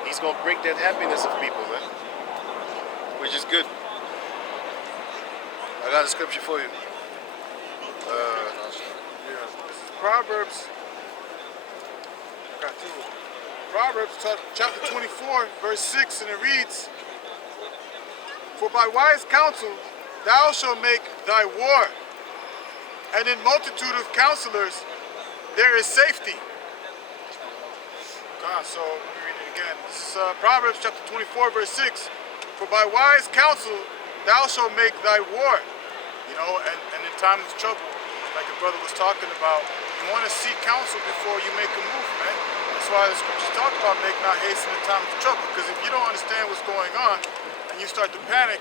He's going to break that happiness of people, man. Which is good. I got a scripture for you. Proverbs, I got two. Proverbs chapter 24, verse 6, and it reads, "For by wise counsel thou shalt make thy war, and in multitude of counselors there is safety." God, so let me read it again. This is Proverbs chapter 24, verse 6. "For by wise counsel thou shalt make thy war." You know, and in time of trouble, like the brother was talking about, you want to seek counsel before you make a move, man. That's why the scriptures talk about make not haste in the time of trouble. Because if you don't understand what's going on and you start to panic,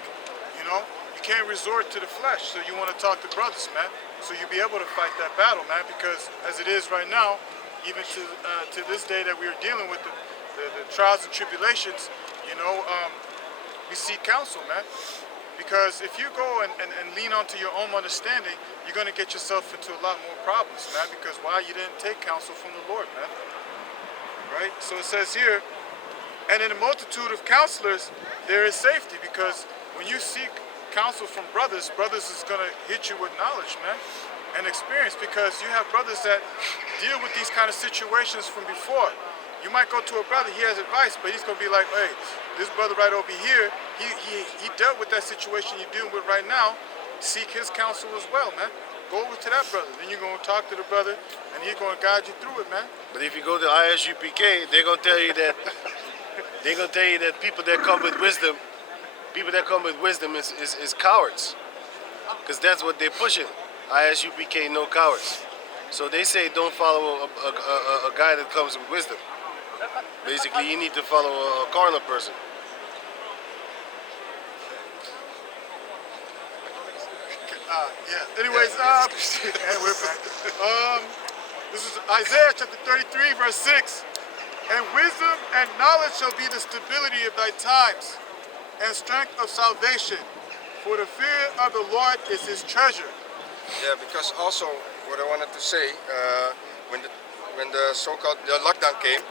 you know, you can't resort to the flesh. So you want to talk to brothers, man. So you'll be able to fight that battle, man. Because as it is right now, even to this day that we are dealing with the trials and tribulations, you know, we seek counsel, man. Because if you go and lean onto your own understanding, you're going to get yourself into a lot more problems, man. Because why? You didn't take counsel from the Lord, man. Right? So it says here, "And in a multitude of counselors, there is safety." Because when you seek counsel from brothers is going to hit you with knowledge, man, and experience. Because you have brothers that deal with these kind of situations from before. You might go to a brother, he has advice, but he's going to be like, "Hey, this brother right over here, he dealt with that situation you're dealing with right now. Seek his counsel as well, man. Go over to that brother. Then you're going to talk to the brother, and he's going to guide you through it, man." But if you go to ISUPK, they're gonna tell you that people that come with wisdom, is cowards, because that's what they're pushing. ISUPK, no cowards. So they say don't follow a guy that comes with wisdom. Basically, you need to follow a carnal person. Yeah. Anyways, and we're back. This is Isaiah chapter 33, verse 6. "And wisdom and knowledge shall be the stability of thy times, and strength of salvation. For the fear of the Lord is his treasure." Yeah, because also what I wanted to say, when the so-called lockdown came,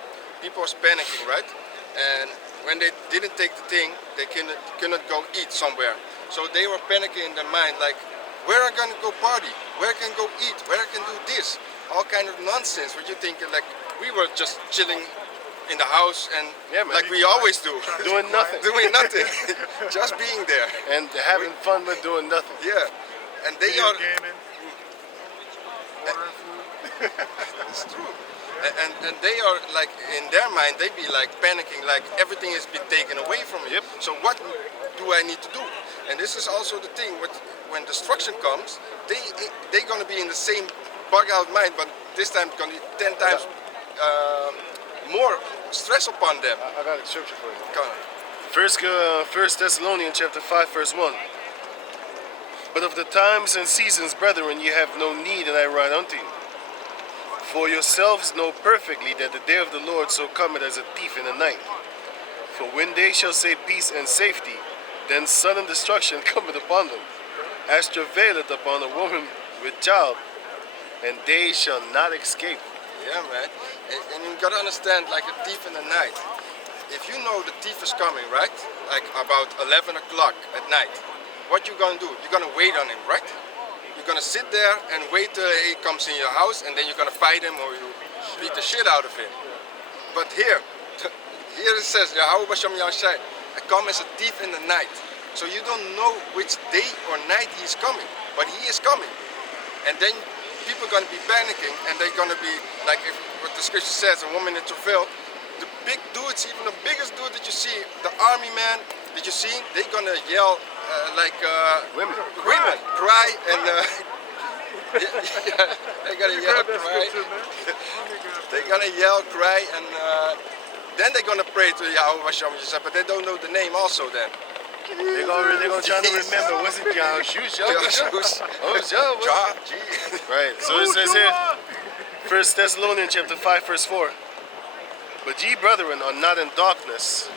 people was panicking, right? And when they didn't take the thing, they couldn't go eat somewhere. So they were panicking in their mind, like, where I gonna go party? Where I can go eat? Where I can do this? All kind of nonsense. What you thinking? Like we were just chilling in the house and like we always do, Doing nothing. doing nothing, just being there And having fun with doing nothing. Yeah, and they Video are. gaming, ordering food. It's true. And they are like in their mind they be like panicking, like everything has been taken away from me. Yep. So what do I need to do? And this is also the thing with when destruction comes, they gonna be in the same bug out mind, but this time it's gonna be 10 times more stress upon them. I got a scripture for you. Come on. First Thessalonians chapter 5, verse 1. "But of the times and seasons, brethren, ye have no need, and I write unto you. For yourselves know perfectly that the day of the Lord so cometh as a thief in the night. For when they shall say peace and safety, then sudden destruction cometh upon them, as travaileth upon a woman with child, and they shall not escape." Yeah, man. And you gotta understand, like a thief in the night. If you know the thief is coming, right? Like about 11 o'clock at night, what you gonna do? You're gonna wait on him, right? You're gonna sit there and wait till he comes in your house, and then you're gonna fight him or you beat the shit out of him. But here it says, Yahweh Bashem Yahshai, I come as a thief in the night. So you don't know which day or night he's coming, but he is coming. And then people are gonna be panicking, and they're gonna be like, what the scripture says, a woman in travail. The big dudes, even the biggest dude that you see, the army man that you see, they're gonna yell Women. cry, and yeah, they're gonna yell, cry. They're gonna yell, cry, and then they're gonna pray to Yahweh Hashem, but they don't know the name also then. They're gonna try to remember, was it Yahushua? Right, so it says here, 1 Thessalonians chapter 5, verse 4. "But ye, brethren, are not in darkness,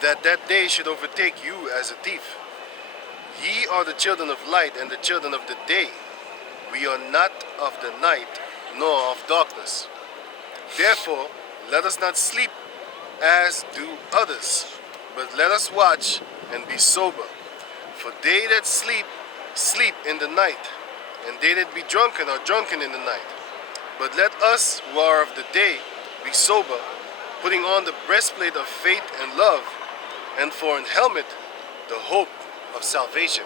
that day should overtake you as a thief. Ye are the children of light and the children of the day. We are not of the night, nor of darkness. Therefore, let us not sleep as do others, but let us watch and be sober. For they that sleep, sleep in the night, and they that be drunken are drunken in the night. But let us who are of the day be sober, putting on the breastplate of faith and love, and for an helmet the hope of salvation.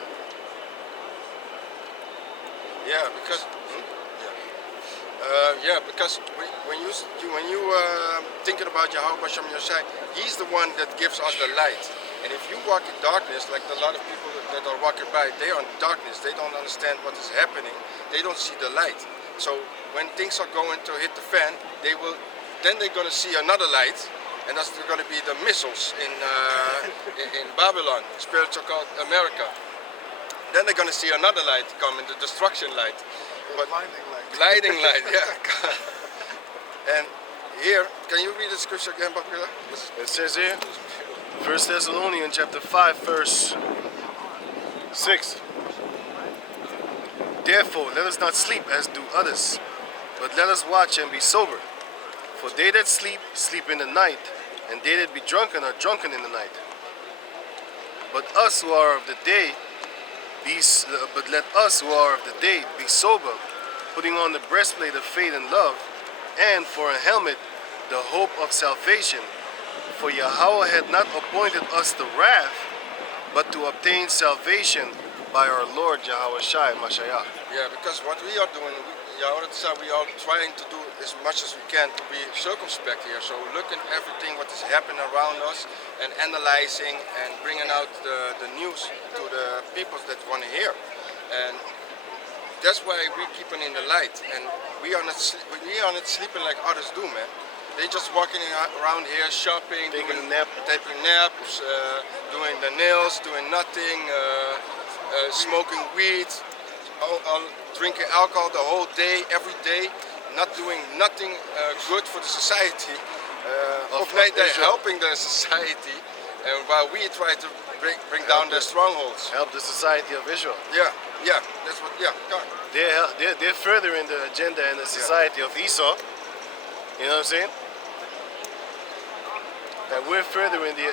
Yeah, because because when you thinking about Yahweh Hashem Yashai, He's the one that gives us the light. And if you walk in darkness, like a lot of people that are walking by, they are in darkness. They don't understand what is happening. They don't see the light. So when things are going to hit the fan, then they're going to see another light, and that's going to be the missiles in Babylon, spiritual called America. Then they're going to see another light come in, the destruction light. But blinding light, yeah. And here, can you read the scripture again, Babila? It says here, 1 Thessalonians chapter 5, verse 6. Therefore, let us not sleep as do others, but let us watch and be sober. For they that sleep, sleep in the night, and they that be drunken are drunken in the night. But us who are of the day, but let us who are of the day be sober, putting on the breastplate of faith and love, and for a helmet the hope of salvation. For Yahweh had not appointed us to wrath, but to obtain salvation by our Lord Yahweh Shai Mashiach. Yeah, because what we are doing, Yahweh said we are trying to do as much as we can to be circumspect here. So looking at everything what is happening around us and analyzing and bringing out the news to the people that want to hear. And that's why we're keeping in the light. And we are not sleeping like others do, man. They just walking around here shopping, Taking doing naps, doing the nails, doing nothing, smoking weed, drinking alcohol the whole day, every day, not doing nothing good for the society. Of night they're helping the society, and while we try to bring down their strongholds. Help the society of Israel. Yeah, that's what. Yeah, go on. They're further in the agenda and the society of Esau. You know what I'm saying? That we're further in the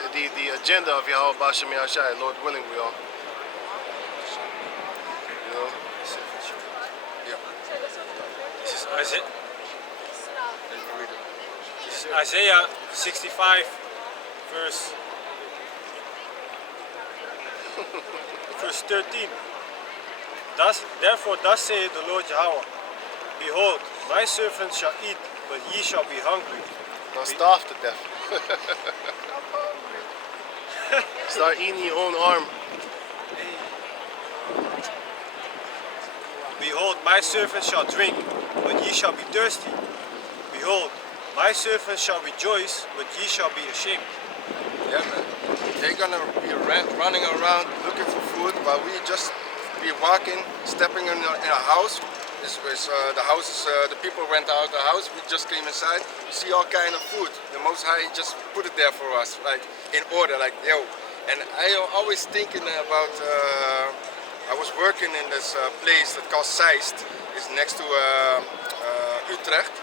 agenda of Yahweh Bashem Yashai, Lord willing we are. You know? Yeah. This is Isaiah 65, verse 13. Therefore thus saith the Lord Yahweh, Behold, my servants shall eat, but ye shall be hungry. Not starve to death. Start eating your own arm. Behold, my servants shall drink, but ye shall be thirsty. Behold, my servants shall rejoice, but ye shall be ashamed. Yeah, man. They're gonna be running around looking for food while we just be walking, stepping in a house. The houses, the people rent out the house. We just came inside. We see all kind of food. The Most High just put it there for us, like in order, like yo. And I always thinking about. I was working in this place that called Zeist. It's next to Utrecht,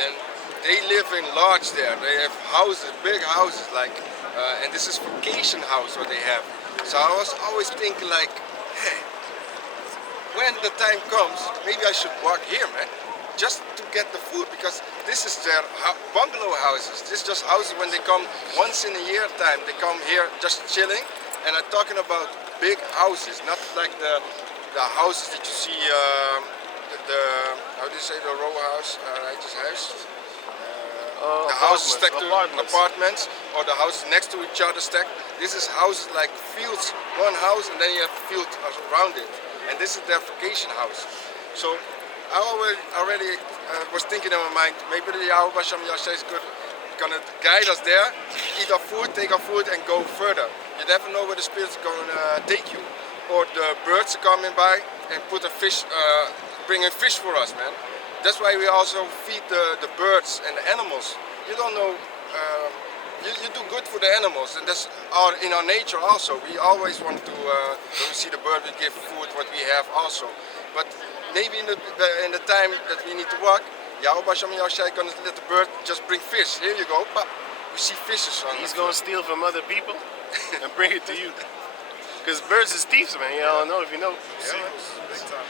and they live in lodge there. They have houses, big houses, like, and this is vacation house what they have. So I was always thinking like, hey, when the time comes, maybe I should walk here, man, just to get the food, because this is their bungalow houses. This is just houses when they come once in a year time. They come here just chilling, and I'm talking about big houses, not like the houses that you see, how do you say, the row house, house? The houses stacked to apartments, or the houses next to each other stacked. This is houses like fields, one house, and then you have fields around it. And this is their vacation house. So I already was thinking in my mind, maybe the Yahweh Bashem Yashai is gonna guide us there, eat our food, take our food, and go further. You never know where the Spirit's gonna take you. Or the birds are coming by and put a fish, bringing fish for us, man. That's why we also feed the birds and the animals. You don't know, you do good for the animals, and that's in our nature also. We always want to, when we see the bird, we give food what we have also. But maybe in the time that we need to walk, Yahweh Bashem Yashai gonna let the bird just bring fish. Here you go, pop. We see fishes on. He's gonna steal from other people and bring it to you. Because birds is thieves, man. You don't know if you know. Yeah, big time.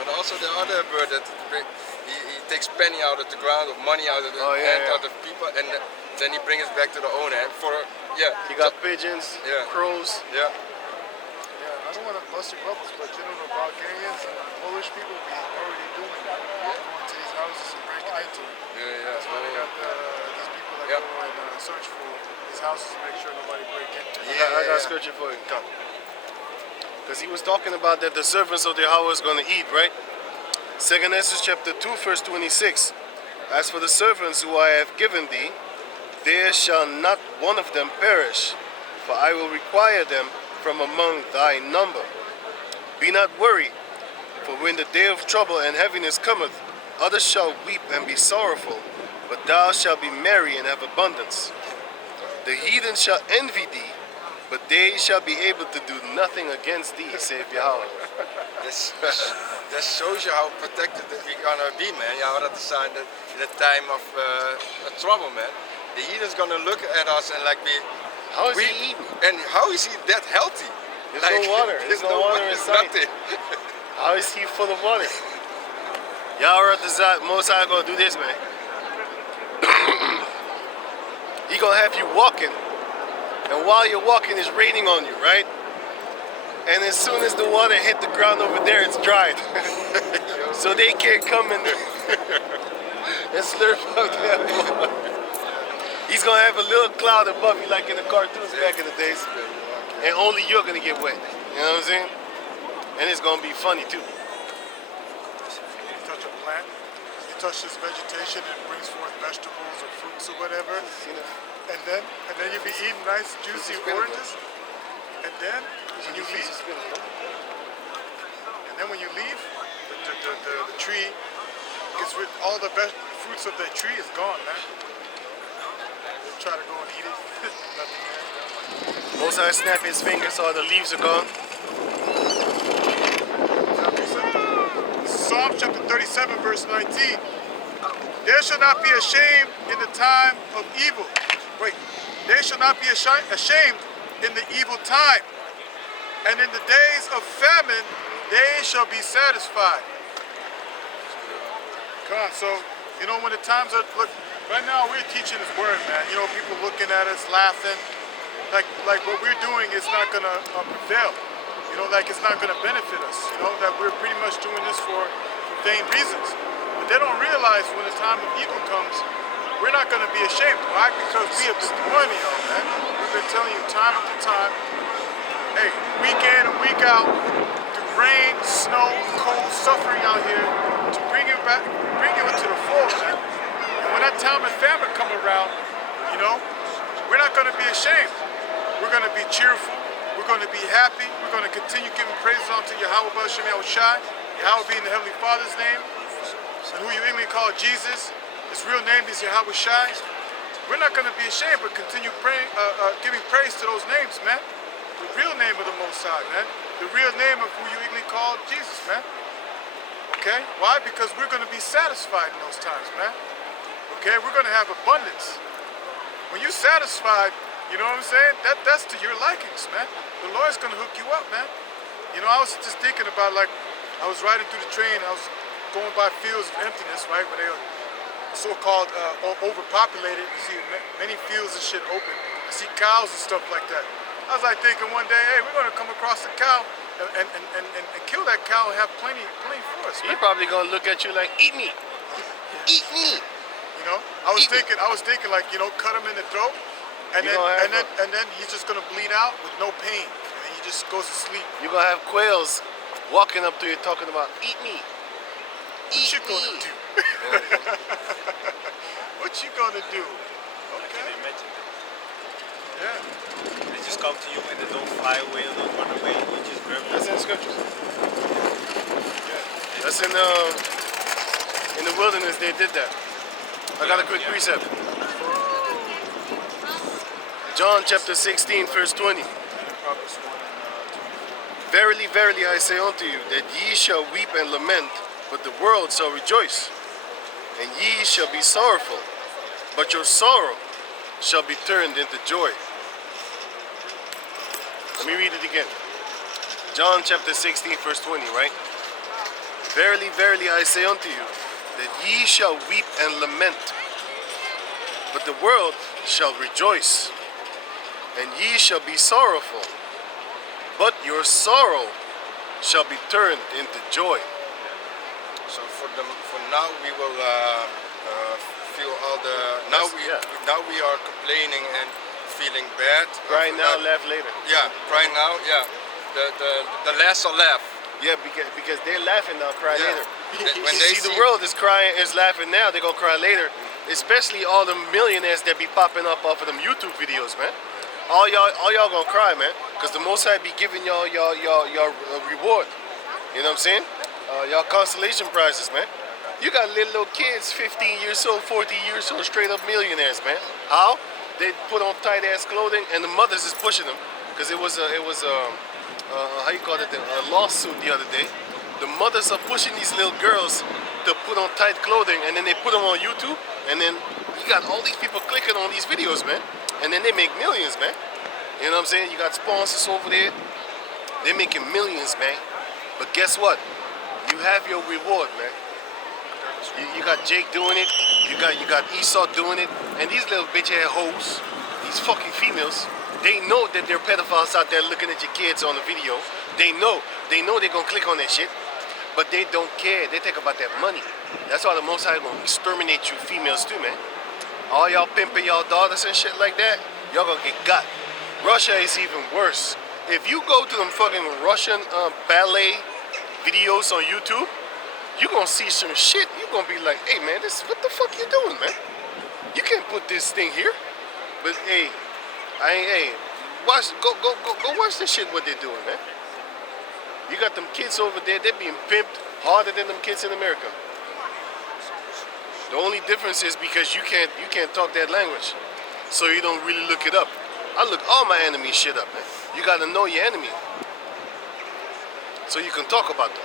But also the other bird that he takes penny out of the ground or money out of the hand out of people, and then he brings it back to the owner. And You got pigeons, crows. Yeah. Yeah, I don't want to bust your bubbles, but you know the Bulgarians and the Polish people be already doing that. Going to these houses and breaking into them. Yeah. That's why they got these people that go and search for these houses to make sure nobody break into them. I got a scripture for you. Because he was talking about that the servants of the Yahweh is going to eat, right? 2nd Esdras chapter 2, verse 26. As for the servants who I have given thee, there shall not one of them perish, for I will require them from among thy number. Be not worried, for when the day of trouble and heaviness cometh, others shall weep and be sorrowful, but thou shalt be merry and have abundance. The heathen shall envy thee, but they shall be able to do nothing against thee, saith Yahweh. That shows you how protected that we're gonna be, man. Yeah, that is in the time of trouble, man. The heathen's gonna look at us and like How is he eating? And how is he that healthy? There's no water. There's no water in sight. Nothing. How is he full of water? Yahweh Most High gonna do this, man. He gonna have you walking, and while you're walking, it's raining on you, right? And as soon as the water hit the ground over there, it's dried. So they can't come in there and slurp up that water. He's gonna have a little cloud above you like in the cartoons back in the days. And only you're gonna get wet. You know what I'm saying? And it's gonna be funny too. You touch a plant, you touch this vegetation, and it brings forth vegetables or fruits or whatever. And then you be eating nice juicy oranges. And then when you leave, the tree gets rid. All the fruits of the tree is gone, man. They try to go and eat it. Nothing there. Most High snap his fingers, all the leaves are gone. Psalm chapter 37, verse 19. There shall not be ashamed in the time of evil. Wait, they shall not be ashamed in the evil time. And in the days of famine, they shall be satisfied. Come on, so, you know, when the times are, look, right now we're teaching His word, man. You know, people looking at us, laughing. Like what we're doing is not going to prevail. You know, like it's not going to benefit us. You know, that we're pretty much doing this for vain reasons. But they don't realize when the time of evil comes, we're not going to be ashamed. Why? Because we have been warning y'all, man. We've been telling you time after time, hey, week in and week out, through rain, snow, cold, suffering out here, to bring you into the fold, man. And when that time of famine come around, you know, we're not going to be ashamed. We're going to be cheerful. We're going to be happy. We're going to continue giving praises unto Yahweh B'Shem Yahushai, Yahweh being the Heavenly Father's name, and who you English call Jesus. His real name is Yahweh Shai. We're not going to be ashamed, but continue praying, giving praise to those names, man. The real name of the Most High, man. The real name of who you English call Jesus, man. Okay? Why? Because we're going to be satisfied in those times, man. Okay? We're going to have abundance. When you're satisfied, you know what I'm saying? That's to your likings, man. The Lord's going to hook you up, man. You know, I was just thinking about, like, I was riding through the train, I was going by fields of emptiness, right? Where they were so-called overpopulated. You see many fields and shit open. I see cows and stuff like that. I was like thinking one day, hey, we're gonna come across a cow and kill that cow and have plenty for us. He probably gonna look at you like, eat me, eat me. You know, I was thinking like, you know, cut him in the throat, and then he's just gonna bleed out with no pain, and he just goes to sleep. You're gonna have quails walking up to you talking about, eat me. What you gonna do? What you gonna do? I can imagine that. Yeah. They just come to you and they don't fly away or don't run away. You just grab them. That's in the scriptures. Yeah. That's in the wilderness. They did that. I got a quick precept. John chapter 16, verse 20. Verily, verily, I say unto you, that ye shall weep and lament, but the world shall rejoice. And ye shall be sorrowful, but your sorrow shall be turned into joy. Let me read it again. John chapter 16, verse 20, right? Verily, verily, I say unto you, that ye shall weep and lament, but the world shall rejoice, and ye shall be sorrowful, but your sorrow shall be turned into joy. So for now we will feel all the now we are complaining and feeling bad. Cry for now, that. laugh later. Yeah, cry now. Yeah, the last will laugh. Yeah, because they're laughing now, cry Yeah. later. When You they see, the world is crying, is laughing now, they're gonna cry later. Especially all the millionaires that be popping up off of them YouTube videos, man. All y'all gonna cry, man, because the Most High be giving y'all reward. You know what I'm saying? Y'all consolation prizes, man. You got little kids, 15 years old, 14 years old, straight up millionaires, man. How? They put on tight ass clothing, and the mothers is pushing them, because it was how you call it, a lawsuit the other day. The mothers are pushing these little girls to put on tight clothing, and then they put them on YouTube, and then you got all these people clicking on these videos, man, and then they make millions, man. You know what I'm saying? You got sponsors over there, they're making millions, man. But guess what? You have your reward, man. You got Jake doing it, you got Esau doing it, and these little bitch ass hoes, these fucking females, they know that there are pedophiles out there looking at your kids on the video. They know they're gonna click on that shit, but they don't care. They think about that money. That's why the Most High gonna exterminate you females too, man. All y'all pimping y'all daughters and shit like that, y'all gonna get got. Russia is even worse. If you go to them fucking Russian ballet videos on YouTube, you gonna see some shit. You gonna be like, hey man, what the fuck you doing, man? You can't put this thing here. But hey, go watch this shit what they're doing, man. You got them kids over there, they're being pimped harder than them kids in America. The only difference is because you can't talk that language, so you don't really look it up. I look all my enemy shit up, man. You gotta know your enemy, so you can talk about them.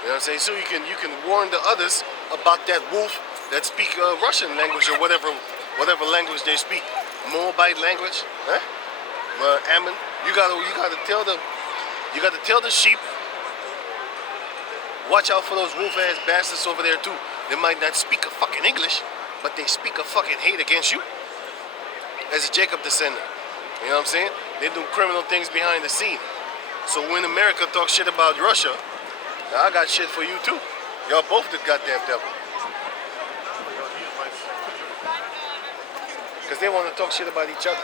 You know what I'm saying? So you can warn the others about that wolf that speak Russian language or whatever language they speak, Moabite language, huh? Ammon. You gotta tell the sheep. Watch out for those wolf ass bastards over there too. They might not speak a fucking English, but they speak a fucking hate against you. As a Jacob descendant, you know what I'm saying? They do criminal things behind the scene. So when America talks shit about Russia, I got shit for you too. Y'all both the goddamn devil. Because they want to talk shit about each other.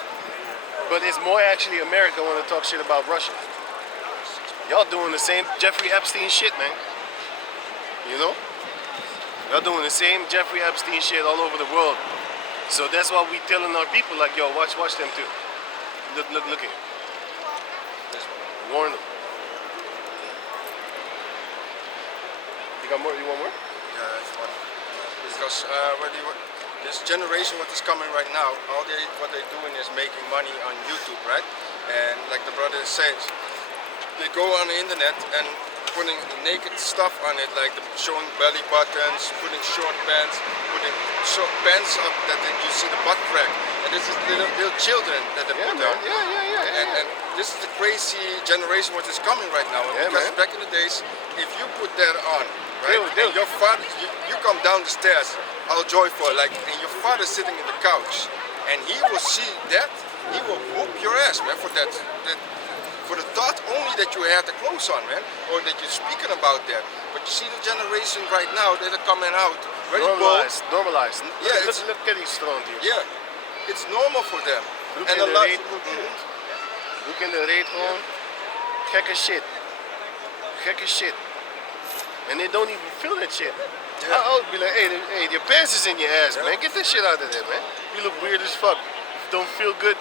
But it's more actually America want to talk shit about Russia. Y'all doing the same Jeffrey Epstein shit, man. You know? Y'all doing the same Jeffrey Epstein shit all over the world. So that's why we telling our people like, yo, watch them too. Look here. Warn them. You got more? You want more? Yeah, it's one. Because this generation, what is coming right now, what they're doing is making money on YouTube, right? And like the brother says, they go on the internet and putting naked stuff on it, like showing belly buttons, putting short pants, putting short pants up that you see the butt crack. And this is little children that they put on. Yeah. And this is the crazy generation what is coming right now. Yeah, because man. back in the days, if you put that on, right, They'll- and your father, you come down the stairs, all joyful, like, and your father sitting in the couch, and he will see that, he will whoop your ass, man, for that for the thought only that you have the clothes on, man, or that you're speaking about that. But you see the generation right now that are coming out very Normalized. Yeah, look at these strand hier. Yeah, it's normal for them. Broek And in a de lot. reet. Broek in de reet gewoon. Gekke shit. And they don't even feel that shit. Yeah. I would be like, hey, your pants is in your ass, man. Get this shit out of there, man. You look weird as fuck. Don't feel good.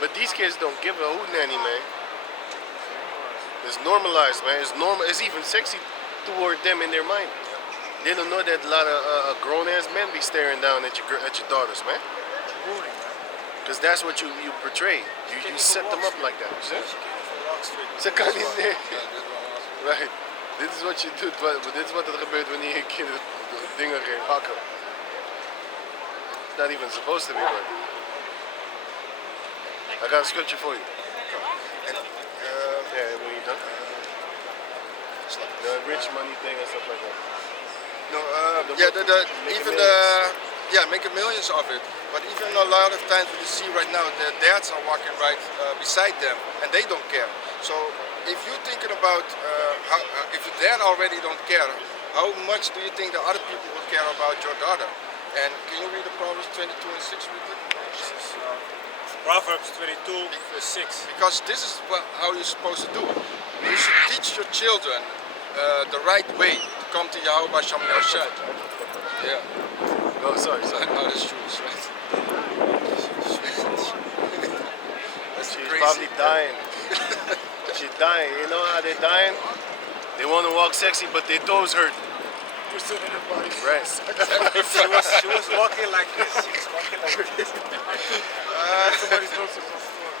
But these kids don't give a hootenanny, man. It's normalized, man. It's normal. It's even sexy toward them in their mind. They don't know that a lot of grown-ass men be staring down at your daughters, man. Because that's what you portray. You set them up like that. Ze kan niet, nee. Right. Dit is wat je doet. Dit is wat er gebeurt wanneer je kinderen dingen gaat hakken. It's not even supposed to be, but I got a scripture for you. And, Yeah, when you're done. The rich money thing and stuff like that. No, The yeah, making even millions. yeah, making millions of it. But even a lot of times what you see right now, their dads are walking right beside them, and they don't care. So if you're thinking about if your dad already don't care, how much do you think the other people will care about your daughter? And can you read the Proverbs 22 and 6 real quick? Proverbs 22 verse 6. Because this is how you're supposed to do it. You should teach your children the right way to come to Yahweh Hashem Yahushai. Yeah. Oh, sorry. No, that's true, that's right. That's She's crazy. probably dying. She's dying. You know how they're dying? They want to walk sexy, but their toes hurt. Percent of their body. Right. She was walking like this. She was walking like this. Somebody's noticing on the floor.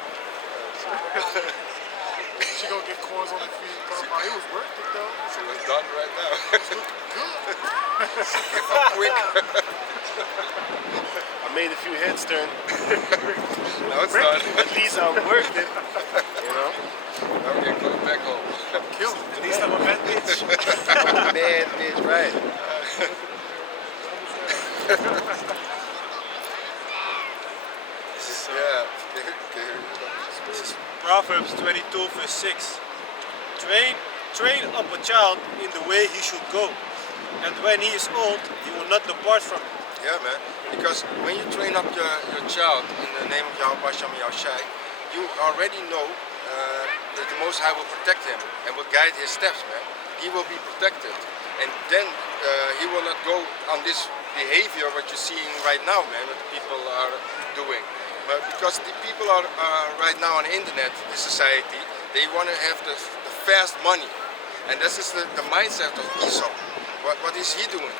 She gonna get corns on her feet. It was worth it though. So it's done right now. Quick. I made a few heads turn. Now it's done. At least I worked it. You know? Now we can go back home. Kill him. At least I'm a bad bitch. I'm a bad bitch, right? Yeah. This is Proverbs 22 verse 6. Train up a child in the way he should go, and when he is old, he will not depart from it. Yeah, man. Because when you train up your child in the name of Yahweh Hashem Yahushai, you already know that the Most High will protect him and will guide his steps, man. He will be protected. And then he will not go on this behavior what you're seeing right now, man, what the people are doing. But because the people are right now on the internet, the society, they want to have the fast money. And this is the mindset of Esau. What is he doing?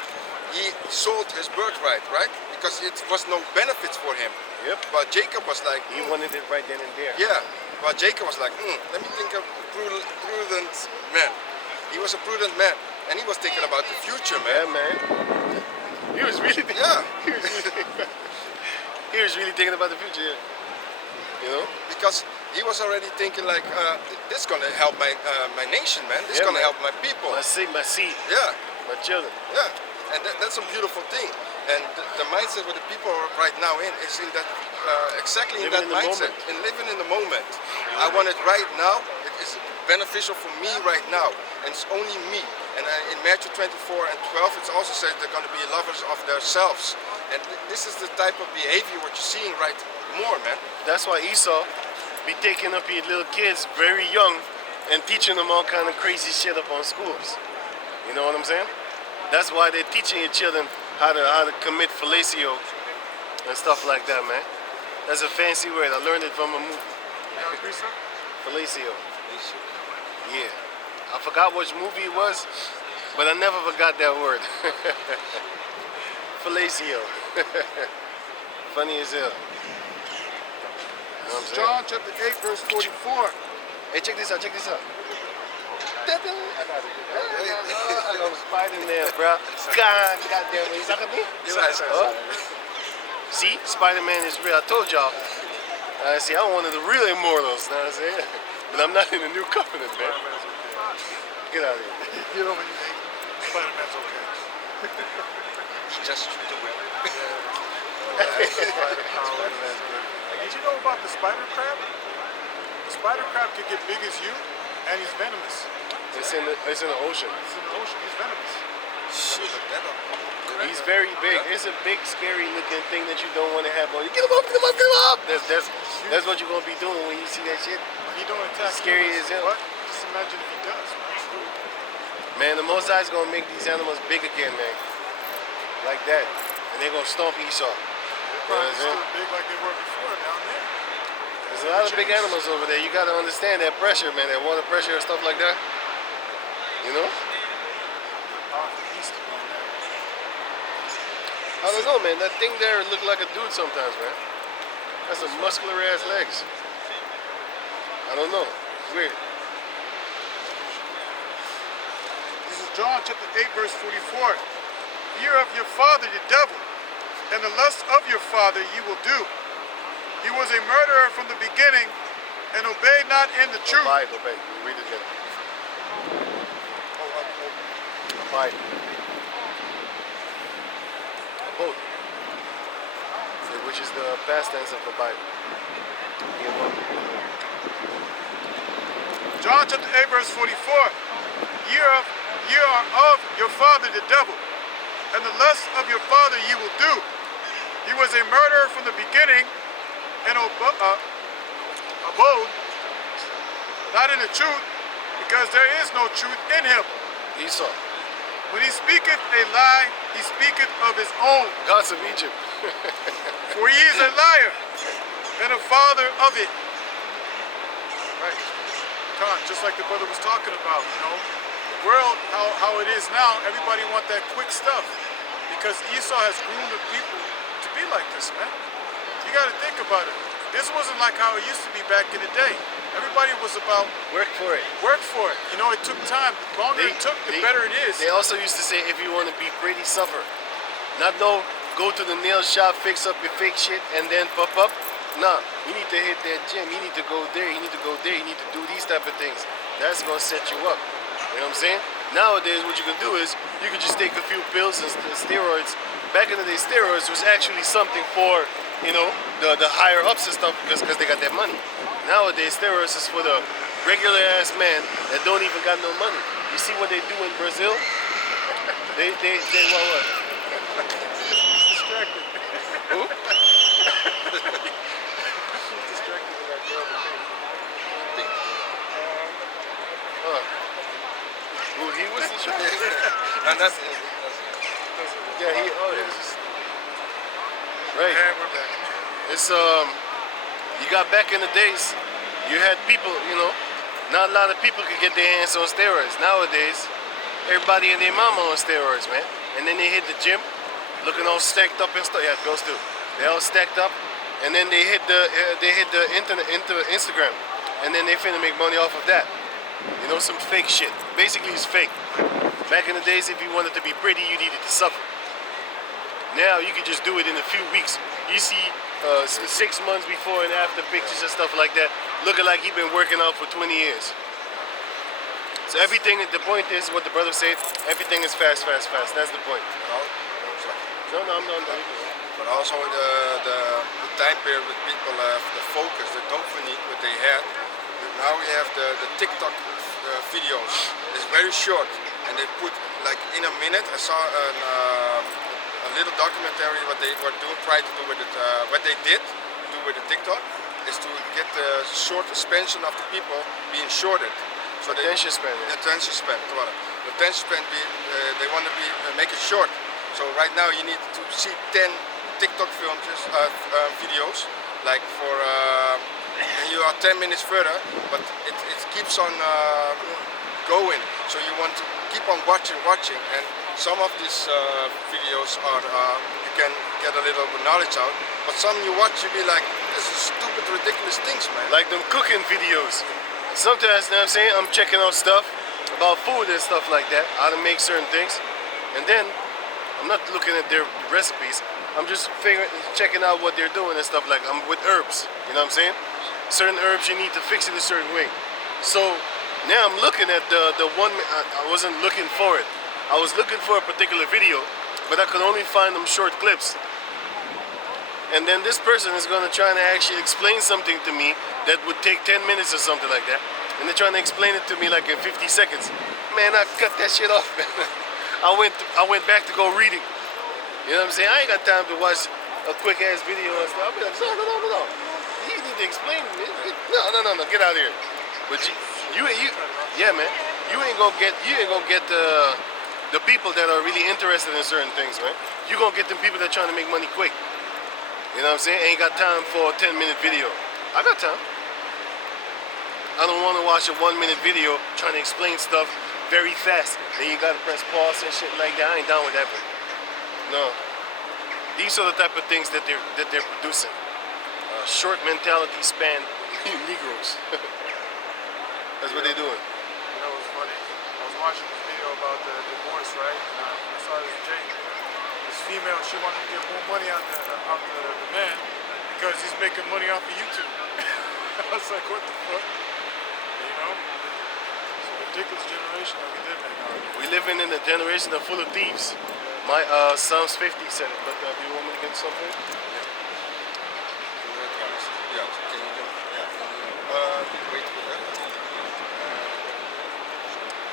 He sold his birthright, right? Because it was no benefits for him. Yep. But Jacob was like, He wanted it right then and there. yeah. But Jacob was like, let me think of a prudent man. He was a prudent man. And he was thinking about the future, Yeah, man. man. He was really thinking, Yeah. he was really thinking about the future, yeah. You know? Because he was already thinking like, this is going to help my nation, man. This is Yeah, going to man. help my people. My seed, Yeah. my children. Yeah, and that's a beautiful thing. And the mindset where the people are right now is in that, exactly in that Living in the mindset, moment. in living in the moment. I want it right now. It is beneficial for me right now, and it's only me. And in Matthew 24 and 12, it also says they're going to be lovers of themselves. And this is the type of behavior what you're seeing right more, man. That's why Esau be taking up your little kids very young and teaching them all kind of crazy shit up on schools. You know what I'm saying? That's why they're teaching your children how to commit fellatio and stuff like that, man. That's a fancy word. I learned it from a movie. You agree, sir? Fellatio. Yeah. I forgot which movie it was, but I never forgot that word. Fellatio. Funny as hell. You know what I'm saying? John chapter 8, verse 44. Hey, check this out, check this out. I know Spider-Man, bro. Goddamn, he's not me. Oh. See, Spider-Man is real. I told y'all. See, I'm one of the real immortals, know what I'm saying? But I'm not in the new covenant, man. Get out of here. You know when you hate Spider-Man's okay. Just do it. Spider-Man's good. Did you know about the spider crab? The spider crab can get big as you, and he's venomous. It's in the ocean. He's in the ocean. He's venomous. Shit, look that up. He's very big. It's a big, scary looking thing that you don't want to have on you. Get him up, get him up, get him up! That's what you're gonna be doing when you see that shit. He don't attack Scary humans. as hell. What? Just imagine if he does. Man, the Most High is gonna make these animals big again, man. Like that. And they're gonna stomp Esau. They're probably still big like they were before down there. There's a lot of big animals over there. You gotta understand that pressure, man, that water pressure and stuff like that. You know? Powerful beast to be in there. I don't know, man. That thing there look like a dude sometimes, man. That's some muscular ass legs. I don't know. It's weird. This is John chapter 8, verse 44. Fear of your father, the devil, and the lust of your father you will do. He was a murderer from the beginning and obeyed not in the truth. Obey. Read it again. abide. Abode. Which is the past tense of abide. John chapter 8 verse 44. Ye are of your father the devil, and the lust of your father ye will do. He was a murderer from the beginning, and abode not in the truth, because there is no truth in him. Esau. When he speaketh a lie, he speaketh of his own, Gods of Egypt. for he is a liar and a father of it. Right. Con, just like the brother was talking about, you know, the world, how it is now, everybody want that quick stuff, because Esau has groomed the people to be like this, man. You got to think about it. This wasn't like how it used to be back in the day. Everybody was about Work for it. work for it. You know, it took time. The longer it took, the better it is. They also used to say, if you want to be pretty, suffer. Not no, go to the nail shop, fix up your fake shit, and then pop up. Nah, you need to hit that gym. You need to go there. You need to go there. You need to do these type of things. That's gonna set you up. You know what I'm saying? Nowadays, what you can do is you can just take a few pills and steroids. Back in the day, steroids was actually something for, you know, the higher ups and stuff, because they got that money. Nowadays, steroids is for the regular ass man that don't even got no money. You see what they do in Brazil? They what? Distracted. Who? Distracted with that girl. Who, he was distracted? And that's Yeah, he. Oh, yeah. Right. And we're back. It's you got back in the days, you had people, you know, not a lot of people could get their hands on steroids. Nowadays, everybody and their mama on steroids, man. And then they hit the gym, looking all stacked up and stuff. Yeah, girls too. They all stacked up, and then they hit the internet, into Instagram, and then they finna make money off of that. You know, some fake shit. Basically, it's fake. Back in the days, if you wanted to be pretty, you needed to suffer. Now you can just do it in a few weeks. You see 6 months before and after pictures and stuff like that, looking like he's been working out for 20 years. So everything, the point is what the brother said, everything is fast, fast, fast. That's the point. No, I'm not. But also the time period with people have the focus, the dopamine what they had. Now we have the TikTok videos. It's very short, and they put like in a minute. I saw a little documentary what they were doing, try to do with it. What they did do with the TikTok is to get the short suspension of the people being shorted. So Attention span. attention span. Voilà. The attention span they want to make it short. So right now you need to see 10 TikTok videos, like for and you are 10 minutes further, but it keeps on going. So you want to keep on watching, and some of these videos are you can get a little knowledge out, but some you watch you be like, this is stupid, ridiculous things, man. Like them cooking videos. Sometimes, you know what I'm saying, I'm checking out stuff about food and stuff like that, how to make certain things, and then I'm not looking at their recipes. I'm just checking out what they're doing and stuff like. I'm with herbs, you know what I'm saying? Certain herbs you need to fix it a certain way. So now I'm looking at the one. I wasn't looking for it. I was looking for a particular video, but I could only find them short clips. And then this person is gonna try to actually explain something to me that would take 10 minutes or something like that, and they're trying to explain it to me like in 50 seconds. Man, I cut that shit off, man. I went back to go reading. You know what I'm saying? I ain't got time to watch a quick ass video and stuff. I'll be like, no. You need to explain to me. No, get out of here. But yeah, man. You ain't gonna get the people that are really interested in certain things, man. You gonna get them people that are trying to make money quick. You know what I'm saying? Ain't got time for a 10-minute video. I got time. I don't want to watch a 1-minute video trying to explain stuff very fast. Then you gotta press pause and shit like that. I ain't down with that, man. No. These are the type of things that they're producing. Short mentality span Negroes. That's what they're doing. You know what's funny? I was watching this video about the divorce, right? And I saw this Jane. This female, she wanted to get more money out the man because he's making money off of YouTube. I was like, what the fuck? You know? So the ridiculous generation that we live in nowadays. We live in a generation that's full of thieves. My Psalms 50 said it, but do you want me to get something? Yeah, can you do? Yeah. Wait for that.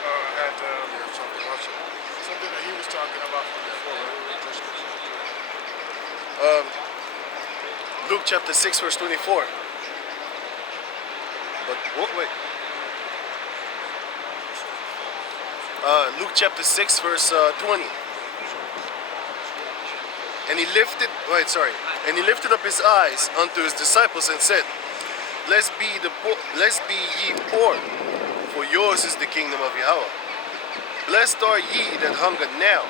I had You have something else? something that he was talking about from before, right? Luke chapter 6 verse 24. But wait. Luke chapter 6 verse 20. And he lifted up his eyes unto his disciples and said, Blessed be ye poor, for yours is the kingdom of Yahweh. Blessed are ye that hunger now,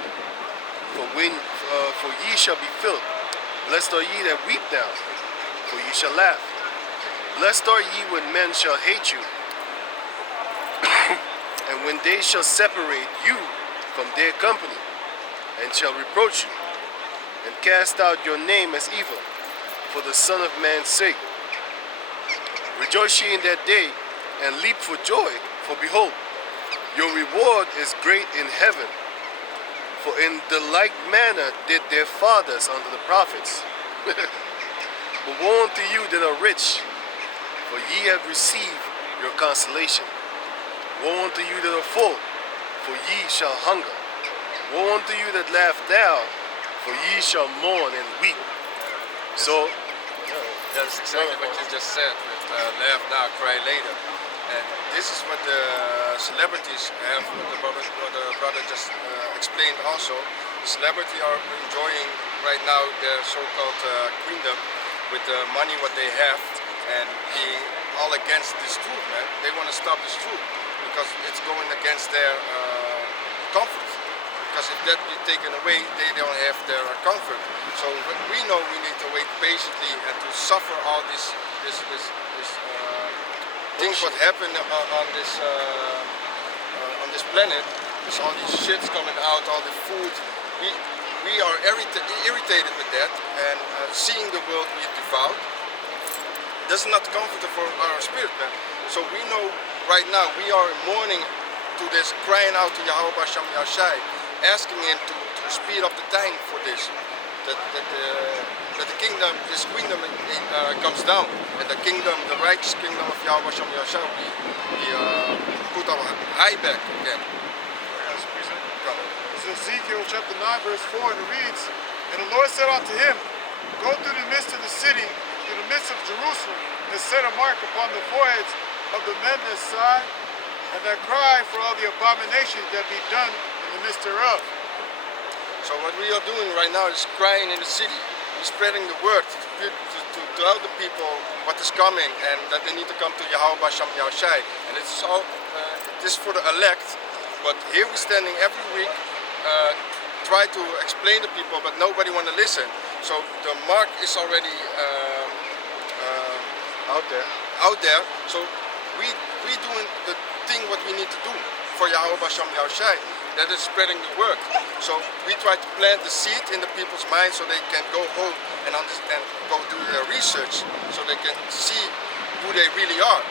for ye shall be filled. Blessed are ye that weep now, for ye shall laugh. Blessed are ye when men shall hate you, and when they shall separate you from their company, and shall reproach you, and cast out your name as evil, for the Son of Man's sake. Rejoice ye in that day, and leap for joy, for behold, your reward is great in heaven. For in the like manner did their fathers unto the prophets. But woe unto you that are rich, for ye have received your consolation. Woe unto you that are full, for ye shall hunger. Woe unto you that laugh now, for ye shall mourn and weep. So, That's exactly what you just said with laugh now, cry later. And this is what the celebrities have, what the brother just explained also. The celebrities are enjoying right now their so-called queendom with the money what they have and being all against this truth, man. They want to stop this truth because it's going against their comfort. Because if that be taken away, they don't have their comfort. So we know we need to wait patiently and to suffer all this things what happen on this planet. There's all these shits coming out, all the food. We are irritated with that, and seeing the world be devoured does not comfort for our spirit, man. So we know right now we are mourning to this, crying out to Yahweh Basham Yahshai, asking him to speed up the time for this, that the kingdom, this kingdom comes down, and the kingdom, the righteous kingdom of Yahweh Basham Yahshai be put our high back again. It's Ezekiel chapter 9 verse 4, and it reads, And the Lord said unto him, Go through the midst of the city, through the midst of Jerusalem, and set a mark upon the foreheads of the men that sigh, and that cry for all the abominations that be done in the midst thereof. So what we are doing right now is crying in the city. We're spreading the word to tell the people what is coming and that they need to come to Yahweh Basham Yahshai. And it's all this for the elect. But here we're standing every week, try to explain to people, but nobody want to listen. So the mark is already out there. So we doing the thing what we need to do for Yahweh Basham Yahshai. That is spreading the word. So we try to plant the seed in the people's minds so they can go home and understand, go do their research, so they can see who they really are.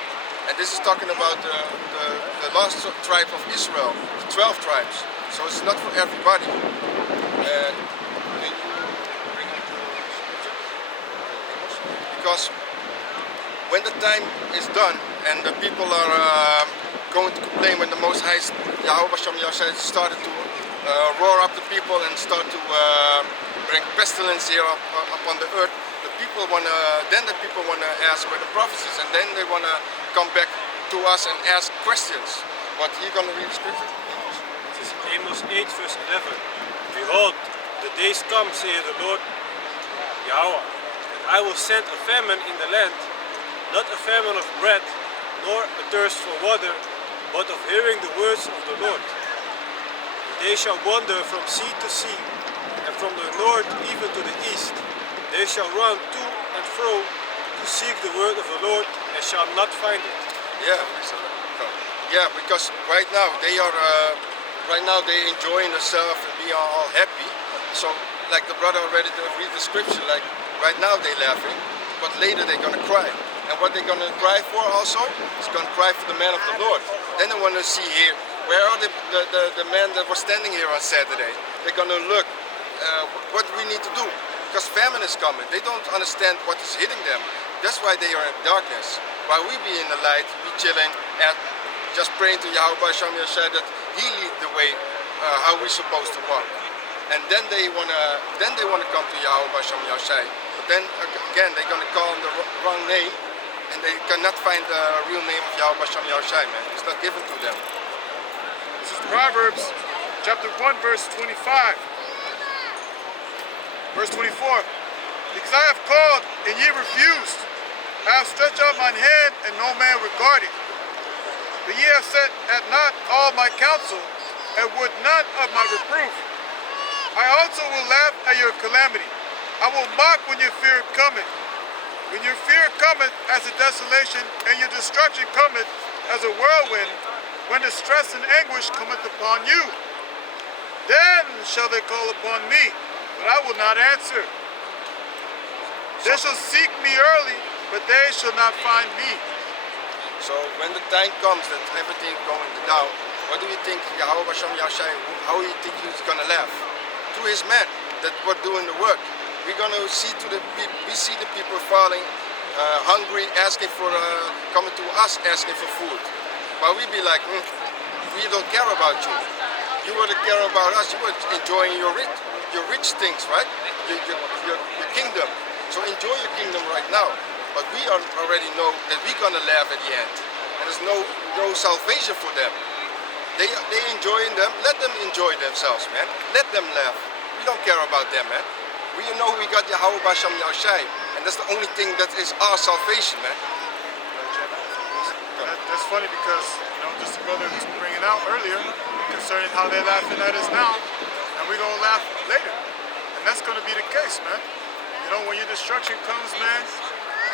And this is talking about the lost tribe of Israel, the 12 tribes. So it's not for everybody. And can you bring it to scripture? Because when the time is done and the people are going to complain, when the Most High Yahweh Basham Yahshai started to roar up the people and start to bring pestilence here upon the earth, the people wanna ask where the prophecies, and then they wanna come back to us and ask questions. But you're gonna read the scripture? It is Amos 8 verse 11. Behold, the days come, saith the Lord Yahweh, that I will send a famine in the land, not a famine of bread, nor a thirst for water, but of hearing the words of the Lord. They shall wander from sea to sea, and from the north even to the east. They shall run to and fro to seek the word of the Lord, and shall not find it. Yeah, because right now they enjoying themselves and being all happy. So, like the brother already read the scripture, like right now they laughing, but later they're gonna cry. And what they're gonna cry for also is gonna cry for the man of the Lord. Then they want to see here, where are the men that were standing here on Saturday? They're going to look what we need to do. Because famine is coming. They don't understand what is hitting them. That's why they are in darkness. While we be in the light, we chilling and just praying to Yahweh Shem Yashai that He lead the way how we're supposed to walk. And then they wanna come to Yahweh Shem Yashai. But then again they're gonna call on the wrong name, and they cannot find the real name of Yahweh Shem Yashai, man. It's not given to them. This is Proverbs chapter 1, verse 25. Verse 24. Because I have called and ye refused. I have stretched out mine hand and no man regarded. But ye have set at naught all my counsel and would not of my reproof. I also will laugh at your calamity. I will mock when your fear cometh. When your fear cometh as a desolation and your destruction cometh as a whirlwind, when distress and anguish cometh upon you, then shall they call upon me, but I will not answer. They shall seek me early, but they shall not find me. So when the time comes that everything is going down, what do you think Yahweh Shem Yashai, how do you think He's going to laugh? To His men that were doing the work. We're going to see to the people, we see the people falling, hungry, asking for, coming to us asking for food. But we be like, we don't care about you. You would care about us, you were enjoying your rich things, right? Your kingdom. So enjoy your kingdom right now. But we already know that we're gonna laugh at the end. And there's no salvation for them. They enjoying them, let them enjoy themselves, man. Let them laugh. We don't care about them, man. We know we got Yahweh Shem Yashai, and that's the only thing that is our salvation, man. That's funny because, just the brother was bringing out earlier concerning how they're laughing at us now, and we're going to laugh later. And that's going to be the case, man. When your destruction comes, man,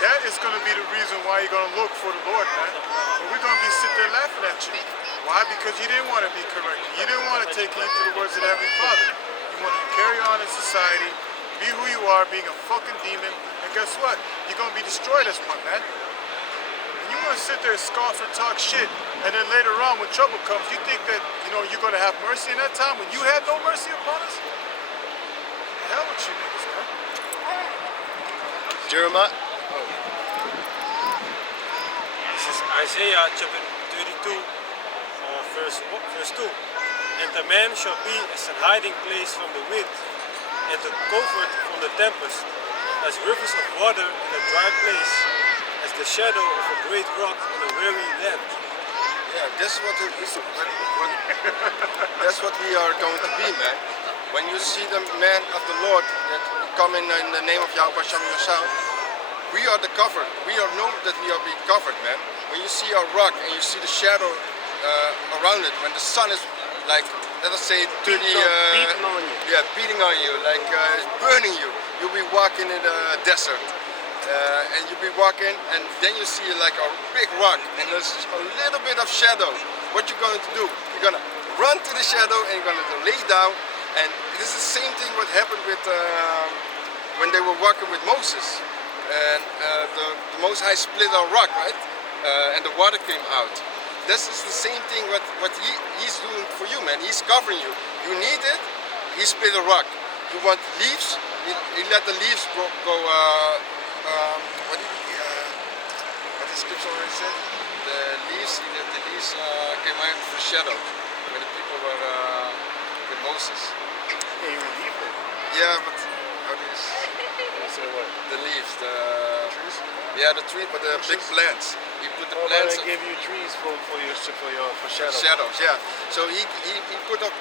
that is going to be the reason why you're going to look for the Lord, man. But we're going to be sitting there laughing at you. Why? Because you didn't want to be corrected. You didn't want to take heed to the words of the Heavenly Father. You wanted to carry on in society, be who you are, being a fucking demon, and guess what? You're going to be destroyed as one, man. And you want to sit there and scoff and talk shit, and then later on when trouble comes, you think that, you're going to have mercy in that time when you had no mercy upon us? The hell with you niggas, man. Jeremiah? This is Isaiah chapter 32, verse 2. And the man shall be as a hiding place from the wind, and a covert from the tempest, as rivers of water in a dry place, as the shadow of a great rock on a weary land. Yeah, that's what that's what we are going to be, man. When you see the man of the Lord that come in the name of Yahweh Shem Yashai, we are the cover. We know that we are being covered, man. When you see a rock and you see the shadow around it, when the sun is like, let us say 30, beating on you. Yeah, beating on you, like burning you. You'll be walking in the desert. And you'll be walking, and then you see like a big rock, and there's a little bit of shadow. What you're going to do? You're going to run to the shadow, and you're going to lay down. And this is the same thing what happened with when they were walking with Moses, and the Most High split a rock, right? And the water came out. This is the same thing what he's doing for you, man. He's covering you. You need it. He split a rock. You want leaves? He let the leaves go. What the scripture already said? The leaves came out of the shadow when the people were with Moses. Yeah, you relieve them. Yeah, but how do you say what? The leaves, the Trees? Yeah, the tree, but the big plants. He put the Oh, plants. they give you trees for shadow. Shadows, yeah. So he put up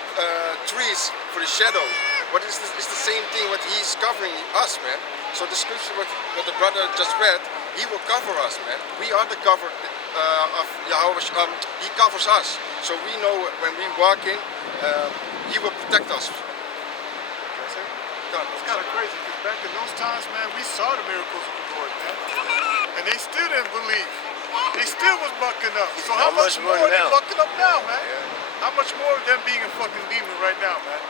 trees for the shadow. But it's the same thing what he's covering us, man. So the scripture what the brother just read, he will cover us, man. We are the cover of Yahweh. He covers us. So we know when we walk in, he will protect us. It's kind of crazy because back in those times, man, we saw the miracles of the Lord, man. And they still didn't believe. They still was bucking up. So how much more are they bucking up now, man? Yeah. How much more of them being a fucking demon right now, man?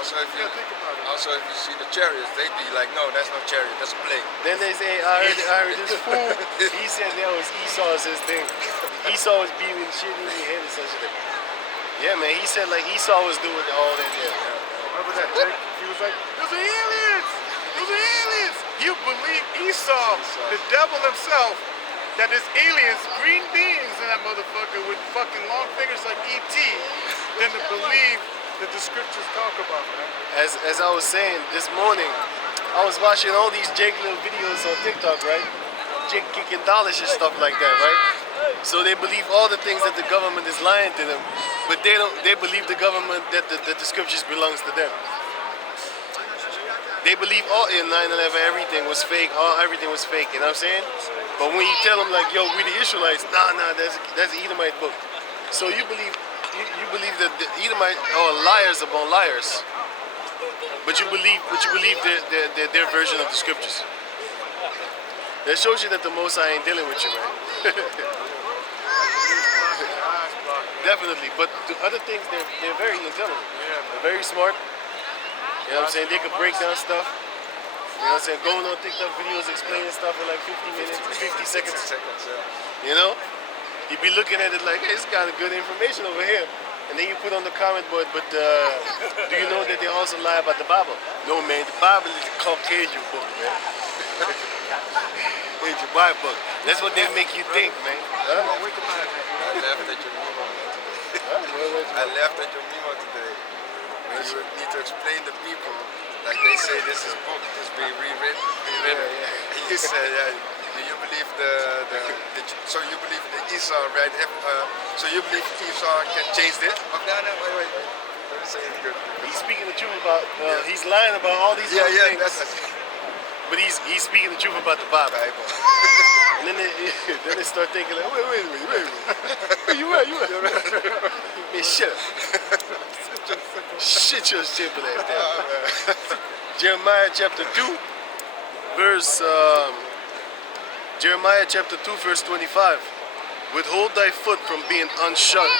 Also, if you think about it. Also, if you see the chariots, they be like, no, that's no chariot, that's a plane. Then they say, I heard this fool. He said that was Esau's his thing. Esau was beating shit in your head and such a thing. Yeah, man. He said like Esau was doing all that. Yeah. Remember that Jake? He was like, "Those are aliens! Those are aliens!" You believe Esau, the devil himself, that there's aliens, green beings in that motherfucker with fucking long fingers like E.T. than to believe that the scriptures talk about, man. As I was saying this morning, I was watching all these Jake little videos on TikTok, right? Jake kicking dollars and stuff like that, right? So they believe all the things that the government is lying to them, but they believe the government that the scriptures belongs to them. They believe all in 9/11 everything was fake, everything was fake, you know what I'm saying? But when you tell them like, yo, we the Israelites, nah, that's an Edomite book. So you believe that the Edomite are liars upon liars. But you believe their version of the scriptures. That shows you that the Most High ain't dealing with you, man. Definitely, but the other things, they're very intelligent. They're very smart. You know what I'm saying? They can break down stuff. You know what I'm saying? Going on TikTok videos explaining stuff in like 50 minutes, 50 seconds. You know? You'd be looking at it like, hey, it's kind of good information over here. And then you put on the comment board, but do you know that they also lie about the Bible? No, man, the Bible is a Caucasian book, man. It's a Bible book. That's what they make you think, man. Huh? I laughed at your memo today. I laughed at your memo today. When you need to explain to people, like they say this is book, it's being rewritten. And you said, do you believe so you believe the Esau, right? So you believe Esau can change this? Oh, no, wait. Let me say it good. He's speaking the truth about, he's lying about all these other things. But he's speaking the truth about the Bible. And then they start thinking like, wait a minute. You right. Man, shut up. Shit your simple ass down. Jeremiah chapter 2, verse 25. Withhold thy foot from being unshut,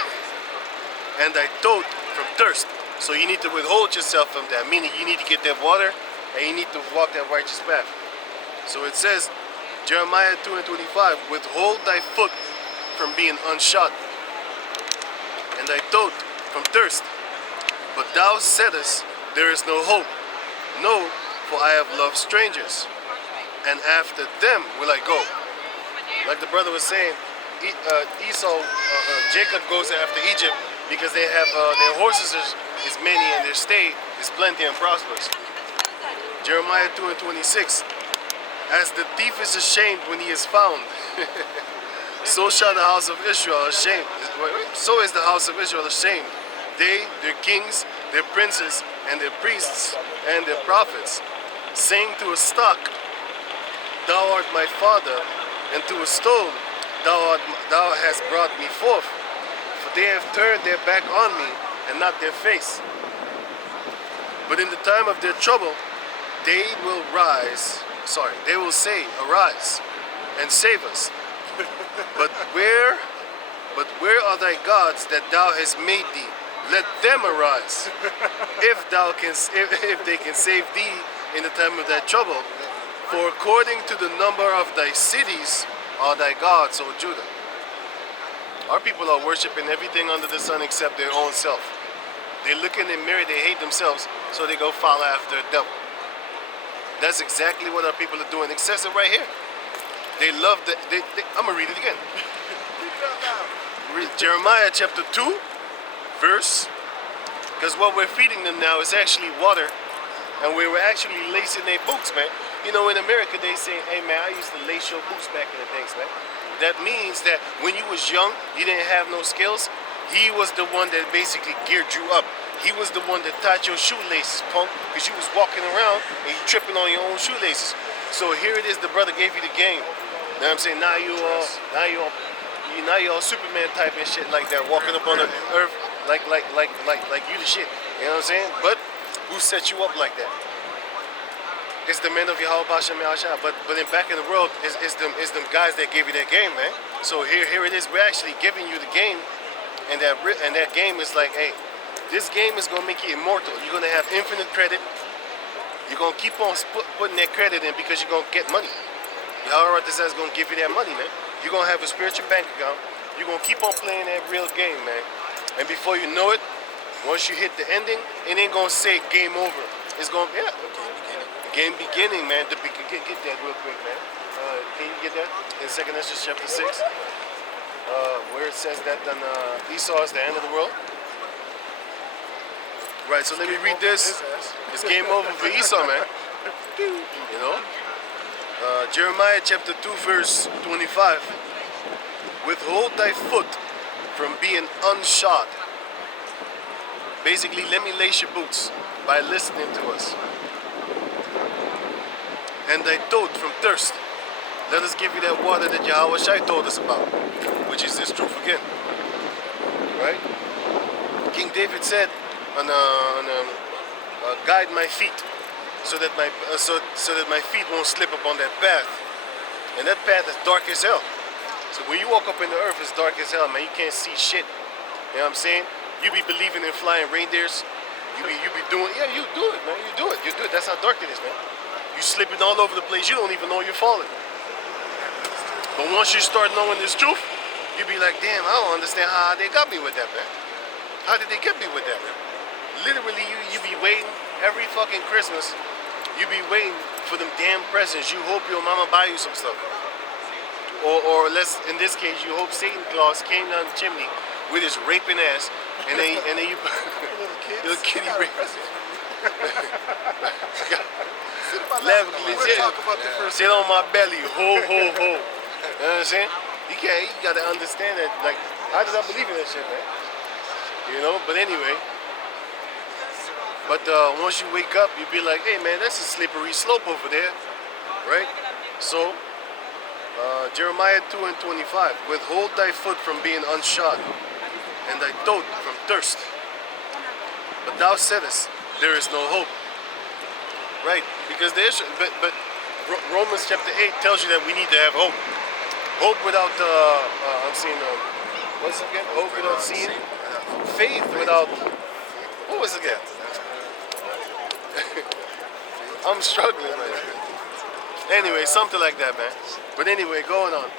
and thy throat from thirst. So you need to withhold yourself from that, meaning you need to get that water, and you need to walk that righteous path. So it says, Jeremiah 2:25, withhold thy foot from being unshot, and thy throat from thirst. But thou saidest, there is no hope. No, for I have loved strangers, and after them will I go. Like the brother was saying, Jacob goes after Egypt because they have their horses is many and their stay is plenty and prosperous. Jeremiah 2:26, as the thief is ashamed when he is found, so shall the house of Israel ashamed. So is the house of Israel ashamed. They, their kings, their princes, and their priests, and their prophets, saying to a stock, thou art my father, and to a stone, thou hast brought me forth. For they have turned their back on me, and not their face. But in the time of their trouble, they will say, arise, and save us. But where are thy gods that thou hast made thee? Let them arise, if they can save thee in the time of thy trouble. For according to the number of thy cities are thy gods, O Judah. Our people are worshiping everything under the sun except their own self. They look in the mirror, they hate themselves, so they go follow after the devil. That's exactly what our people are doing. It says it right here. They love I'm gonna read it again. Jeremiah chapter 2. Verse, because what we're feeding them now is actually water, and we were actually lacing their boots, man. You know, in America they say, hey man, I used to lace your boots back in the days, man. That means that when you was young, you didn't have no skills. He was the one that basically geared you up. He was the one that tied your shoelaces, punk, because you was walking around and you tripping on your own shoelaces. So here it is, the brother gave you the game. You know what I'm saying? Now you're all Superman type and shit like that, walking up on the earth. Like you the shit, you know what I'm saying? But who set you up like that? It's the men of Yahweh Bashem Yahshua. But in back in the world, it's them guys that gave you that game, man. So here it is. We're actually giving you the game, and that game is like, hey, this game is gonna make you immortal. You're gonna have infinite credit. You're gonna keep on putting that credit in because you're gonna get money. Yahweh is gonna give you that money, man. You're gonna have a spiritual bank account. you're gonna keep on playing that real game, man. And before you know it, once you hit the ending, it ain't gonna say game over. It's gonna, yeah, game beginning, man. Get that real quick, man. Can you get that in 2nd Ezra chapter 6, where it says that then Esau is the end of the world? Right. So let me read this. It's game over for Esau, man. You know. Jeremiah chapter 2 verse 25. Withhold thy foot from being unshod. Basically, let me lace your boots by listening to us. And thy throat from thirst. Let us give you that water that Yahweh Shai told us about, which is this truth again. Right? King David said, guide my feet, so that my feet won't slip upon that path. And that path is dark as hell. So when you walk up in the earth, it's dark as hell, man. You can't see shit. You know what I'm saying? You be believing in flying reindeers. You be doing, yeah, you do it, man. You do it. That's how dark it is, man. You slipping all over the place. You don't even know you're falling. But once you start knowing this truth, you be like, damn, I don't understand how they got me with that, man. How did they get me with that, man? Literally, you be waiting every fucking Christmas. You be waiting for them damn presents. You hope your mama buy you some stuff. Or less, in this case, you hope Satan Claus came down the chimney with his raping ass, and then you little kitty rape. Sit on my belly, ho ho ho. You know what I'm saying? You gotta understand that. Like, how does I believe in that shit, man? You know. But anyway. But once you wake up, you be like, hey man, that's a slippery slope over there, right? So. Jeremiah 2 and 25. Withhold thy foot from being unshod, and thy throat from thirst. But thou saidest, there is no hope. Right? Because there's, but Romans chapter 8 tells you that we need to have hope. Hope without, I'm seeing, what's it again? Hope without seeing. Faith without, what was it again? I'm struggling, man. Anyway, something like that, man. But anyway, going on.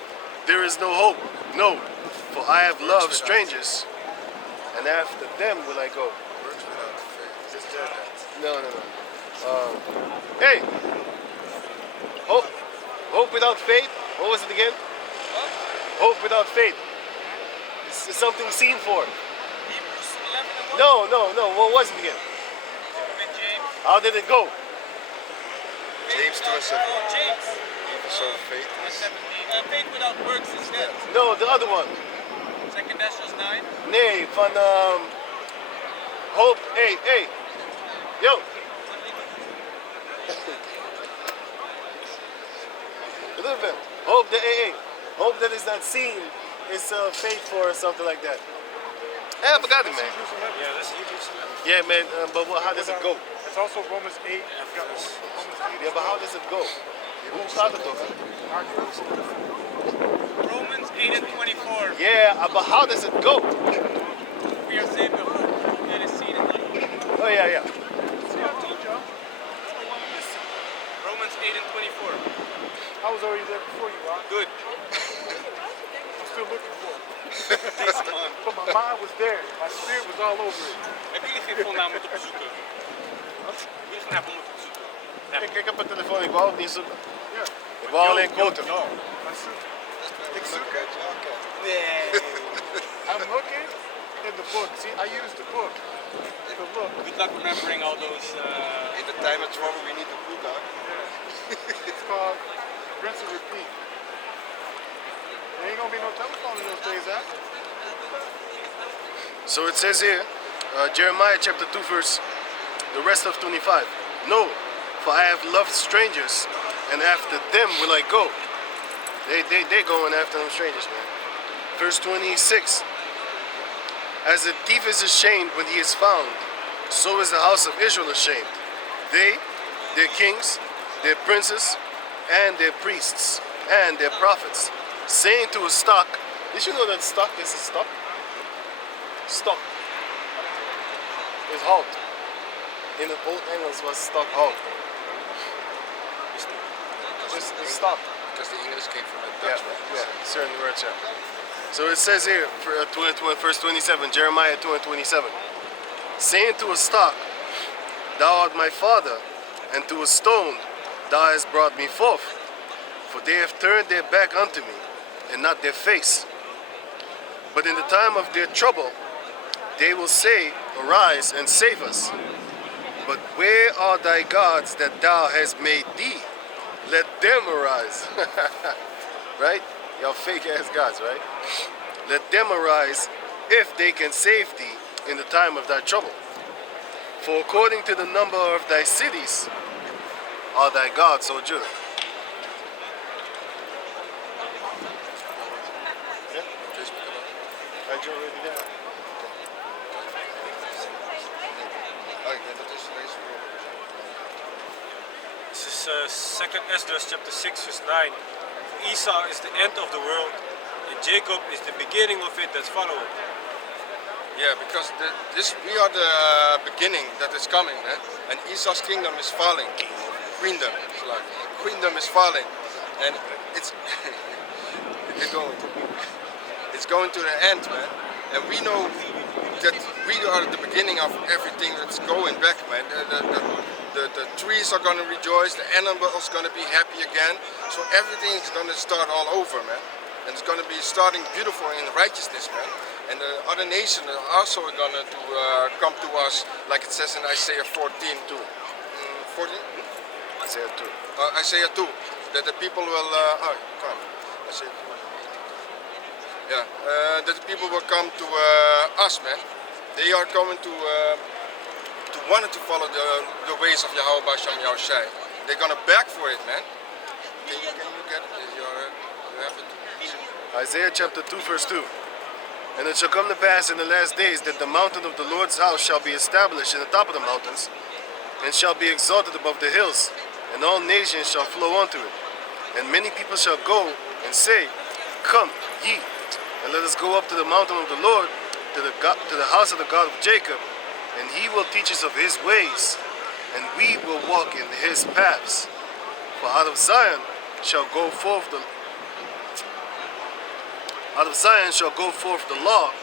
There is no hope. No. For I have loved strangers, and after them will I go. No. Hey! Hope without faith? What was it again? Hope without faith. It's something seen for. No. What was it again? How did it go? James 2 and 7. James. So faith is... Faith without works is dead. No, the other one. 2nd Ezra 9. Nee, van hope. Hey. Yo. A little bit. Hope that hope that is not seen is faith for or something like that. Hey, I forgot it, man. Yeah, that's Hebrews 11. Yeah, man. But how does it go? It's also Romans 8. Yeah, but how does it go? Hoe gaat het over? Romans 8 and 24. Yeah, but how does it go? We are saved by hope that is seen and not. Oh yeah. Romans 8 and 24. I was already there before you, Rob. Good. I'm still looking for it. Deze man. But my mind was there. My spirit was all over it. Hebben jullie geen voornaam moeten bezoeken? Wat? Jullie gaan hebben moeten bezoeken. Ik heb een telefoon, ik wou het niet zoeken. Ja. Ik wou alleen quoten. I zoek. Ik zoek het. Nee. I'm looking in the book. See, I use the book to look. Good luck remembering all those. In the time of trouble we need to book out. It's called rinse and repeat. There ain't gonna be no telephone in those days, huh? So it says here, Jeremiah chapter 2 verse, the rest of 25. No, for I have loved strangers, and after them will I go. They going after them strangers, man. Verse 26. As a thief is ashamed when he is found, so is the house of Israel ashamed. They, their kings, their princes, and their priests, and their prophets, saying to a stock, did you know that stock is a stock? Stock is halt. In the old English was stock halt. It's stock. because the English came from the Yeah, Dutch, right? yeah, certain words, yeah. So it says here, verse 27, Jeremiah 2:27, saying to a stock, thou art my father, and to a stone, thou hast brought me forth. For they have turned their back unto me, and not their face. But in the time of their trouble, they will say, arise and save us. But where are thy gods that thou hast made thee? Let them arise. Right? Y'all fake ass gods, right? Let them arise if they can save thee in the time of thy trouble. For according to the number of thy cities are thy gods, O Judah. Yeah? I already there. This is 2nd Esdras chapter 6 verse 9. For Esau is the end of the world, and Jacob is the beginning of it that followeth. Yeah, because we are the beginning that is coming, man. And Esau's kingdom is falling. Queendom, it's like queendom is falling, and it's it's going to the end, man. And we know that we are the beginning of everything that's going back, man. The trees are going to rejoice, the animals are going to be happy again. So everything is going to start all over, man. And it's going to be starting beautiful in righteousness, man. And the other nations are also going to come to us, like it says in Isaiah 14:2. 14? Isaiah 2. Isaiah 2. That the people will, Isaiah 2. Yeah, that the people will come to us, man. They are coming to wanted to follow the ways of Yahweh Basham Yahushai. They're gonna beg for it, man. Can you get it? You have it. Isaiah chapter 2 verse 2. And it shall come to pass in the last days that the mountain of the Lord's house shall be established in the top of the mountains, and shall be exalted above the hills, and all nations shall flow unto it. And many people shall go and say, come ye, and let us go up to the mountain of the Lord, to the house of the God of Jacob, and he will teach us of his ways, and we will walk in his paths. For out of Zion shall go forth the law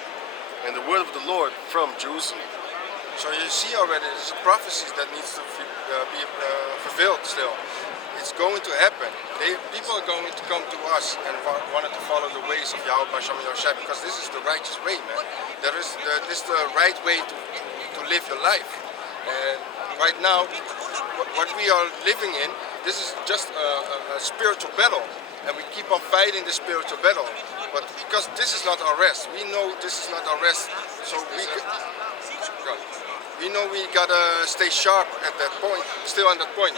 and the word of the Lord from Jerusalem. So you see already, there's a prophecy that needs to be fulfilled still. It's going to happen. People are going to come to us and wanted to follow the ways of Yahweh Basham Yahushai, because this is the righteous way, man. This is the right way to live your life. And right now, what we are living in, this is just a spiritual battle. And we keep on fighting the spiritual battle. But because this is not our rest, we know this is not our rest, so we know we gotta stay sharp at that point, still on that point.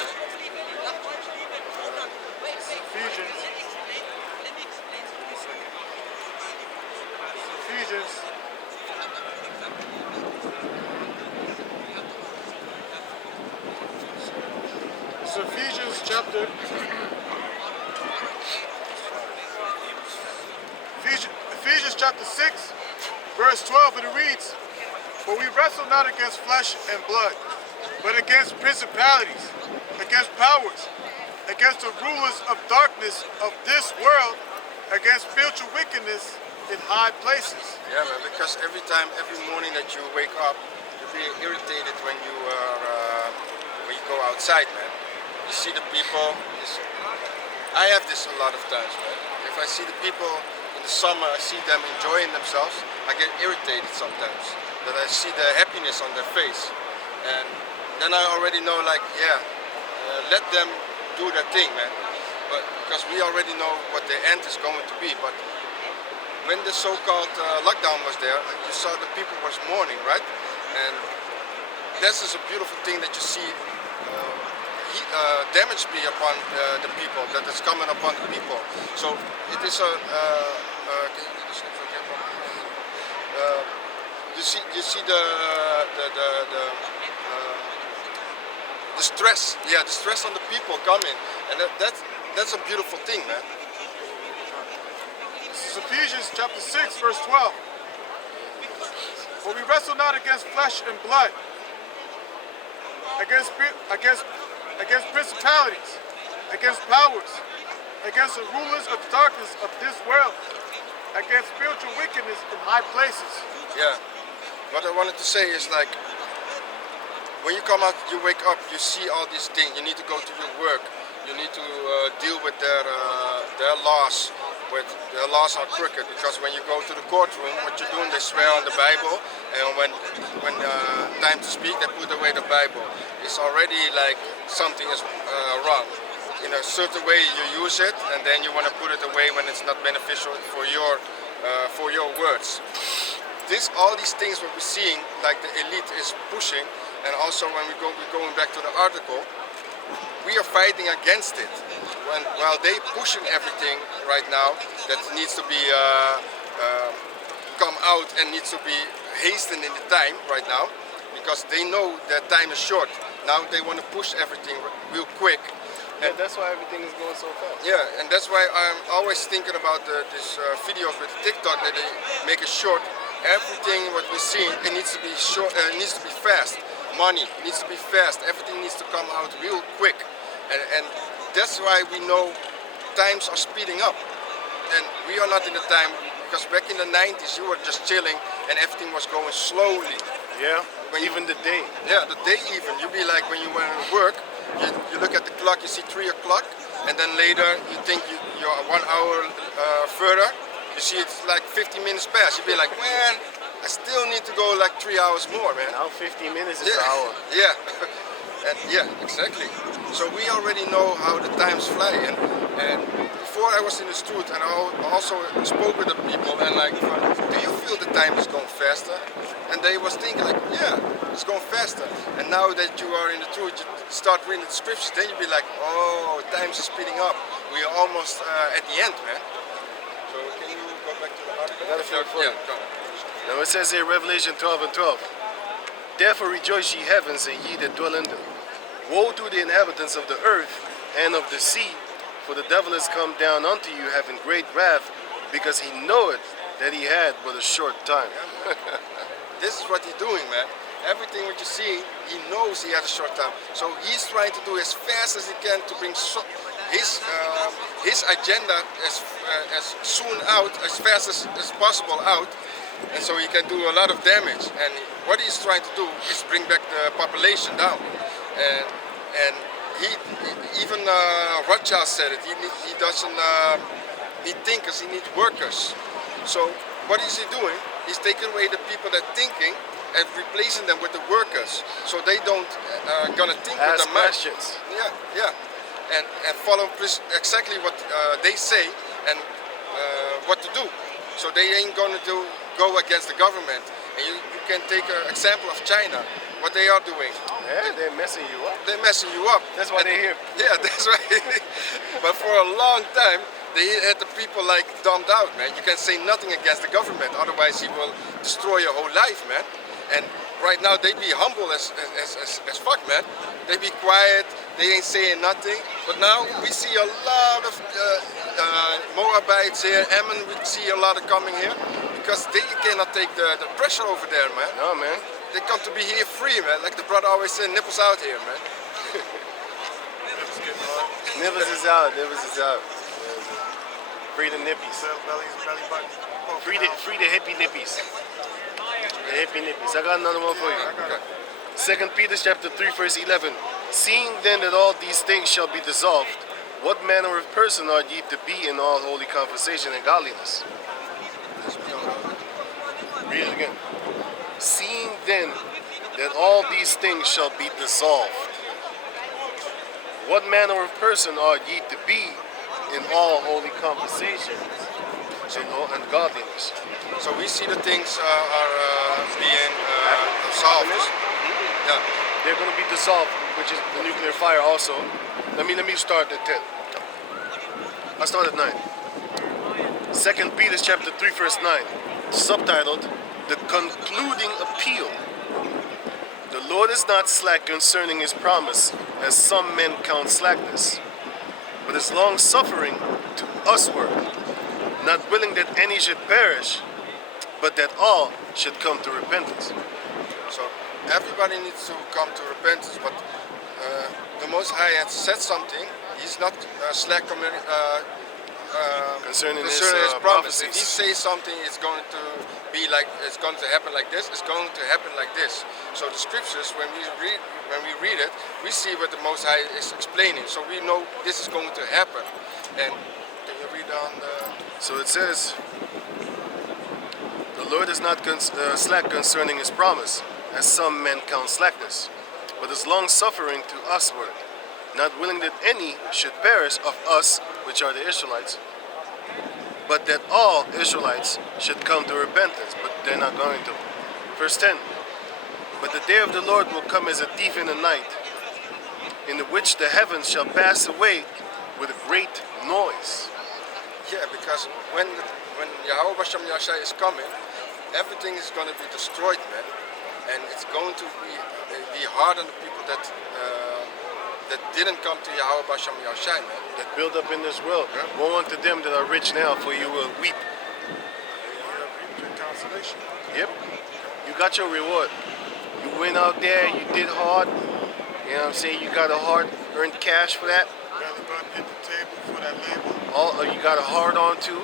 Ephesians chapter 6, verse 12, and it reads, for we wrestle not against flesh and blood, but against principalities, against powers, against the rulers of darkness of this world, against spiritual wickedness in high places. Yeah, man, because every morning that you wake up, you're being irritated when you go outside, man. You see the people. I have this a lot of times, man. If I see the people in the summer, I see them enjoying themselves, I get irritated sometimes. That I see the happiness on their face. And then I already know, like, yeah, let them do their thing, man. But because we already know what the end is going to be. But when the so-called lockdown was there, you saw the people was mourning, right? And this is a beautiful thing that you see damage be upon the people, that is coming upon the people. So it is a. You see the stress, yeah, the stress on the people coming, and that's a beautiful thing, man. This is Ephesians chapter 6, verse 12. For we wrestle not against flesh and blood, against principalities, against powers, against the rulers of darkness of this world, against spiritual wickedness in high places. Yeah. What I wanted to say is like, when you come out, you wake up, you see all these things. You need to go to your work. You need to deal with their laws. But their laws are crooked, because when you go to the courtroom, what you're doing, they swear on the Bible, and when time to speak, they put away the Bible. It's already like something is wrong. In a certain way, you use it, and then you want to put it away when it's not beneficial for your words. All these things what we're seeing, like the elite is pushing, and also when we're going back to the article, we are fighting against it. While they pushing everything right now that needs to be come out and needs to be hastened in the time right now, because they know that time is short. Now they want to push everything real quick. Yeah, that's why everything is going so fast. Yeah, and that's why I'm always thinking about this videos with TikTok, that they make it short. Everything what we're seeing, it needs to be short, needs to be fast. Money needs to be fast. Everything needs to come out real quick, and that's why we know times are speeding up. And we are not in the time, because back in the 90s you were just chilling and everything was going slowly. Yeah, even the day. Yeah, the day even. You be like when you went to work, you look at the clock, you see 3 o'clock, and then later you think you're 1 hour further. You see it's like 50 minutes past. You be like, man, I still need to go like 3 hours more, man. Now 15 minutes is an hour. Yeah, and yeah, exactly. So we already know how the times fly, and before I was in the street, and I also spoke with the people, and like, do you feel the time is going faster? And they was thinking like, yeah, it's going faster. And now that you are in the truth, you start reading the scriptures, then you be like, oh, times is speeding up. We are almost at the end, man. So can you go back to the article? Yeah, come on. Now it says here, Revelation 12 and 12. Therefore rejoice ye heavens, and ye that dwell in them. Woe to the inhabitants of the earth and of the sea, for the devil is come down unto you, having great wrath, because he knoweth that he had but a short time. This is what he's doing, man. Everything what you see, he knows he has a short time. So he's trying to do as fast as he can to bring his agenda as soon out, as fast as possible out. And so he can do a lot of damage. And what he's trying to do is bring back the population down. And he even Rothschild said it. He doesn't need thinkers. He needs workers. So what is he doing? He's taking away the people that thinking and replacing them with the workers. So they don't gonna think with their mind. Questions. Yeah. And follow exactly what they say and what to do. So they ain't gonna go against the government. And you can take an example of China, what they are doing. Yeah, they're messing you up. They're messing you up. That's why they're here. Yeah, that's right. But for a long time, they had the people like dumbed out, man. You can say nothing against the government, otherwise he will destroy your whole life, man. And right now they be humble as fuck, man. They be quiet, they ain't saying nothing. But now we see a lot of Moabites here, Ammon, we see a lot of coming here, because they cannot take the pressure over there, man. No, man. They come to be here free, man. Like the brother always said, nipples out here, man. Nipples is out, nipples is out. Free the nippies. Free the hippie nippies. The hippie nippies. I got another one for you. 2 Peter chapter 3 verse 11. Seeing then that all these things shall be dissolved, what manner of person are ye to be in all holy conversation and godliness? Read it again. Seeing then that all these things shall be dissolved, what manner of person are ye to be in all holy conversations and godliness? So we see the things are being solved. Yeah. They're going to be dissolved, which is the nuclear fire also. Let me start at 10. I start at 9. 2 Peter chapter 3 verse 9, subtitled, The Concluding Appeal. The Lord is not slack concerning his promise, as some men count slackness, but is long suffering to usward, not willing that any should perish, but that all should come to repentance. So everybody needs to come to repentance, but the Most High has said something he's not slack Concerning his his promise. If he prophecies. says something, it's going to be like, it's going to happen like this. It's going to happen like this. So the scriptures, when we read it, we see what the Most High is explaining. So we know this is going to happen. And can you read on the? So it says, the Lord is not slack concerning his promise, as some men count slackness, but is long suffering to usward, not willing that any should perish of us, which are the Israelites, but that all Israelites should come to repentance, but they're not going to. Verse 10, but the day of the Lord will come as a thief in the night, in the which the heavens shall pass away with a great noise. Yeah, because when Yahweh Bashem Yashai is coming, everything is going to be destroyed, man, and it's going to be hard on the people that didn't come to Yahweh Bashem Yashai, man. That build up in this world. Woe unto them that are rich now, for you will weep. Your consolation. Yep. You got your reward. You went out there, you did hard. You know what I'm saying? You got a hard earned cash for that. Belly button hit the table for that label. You got a hard on too.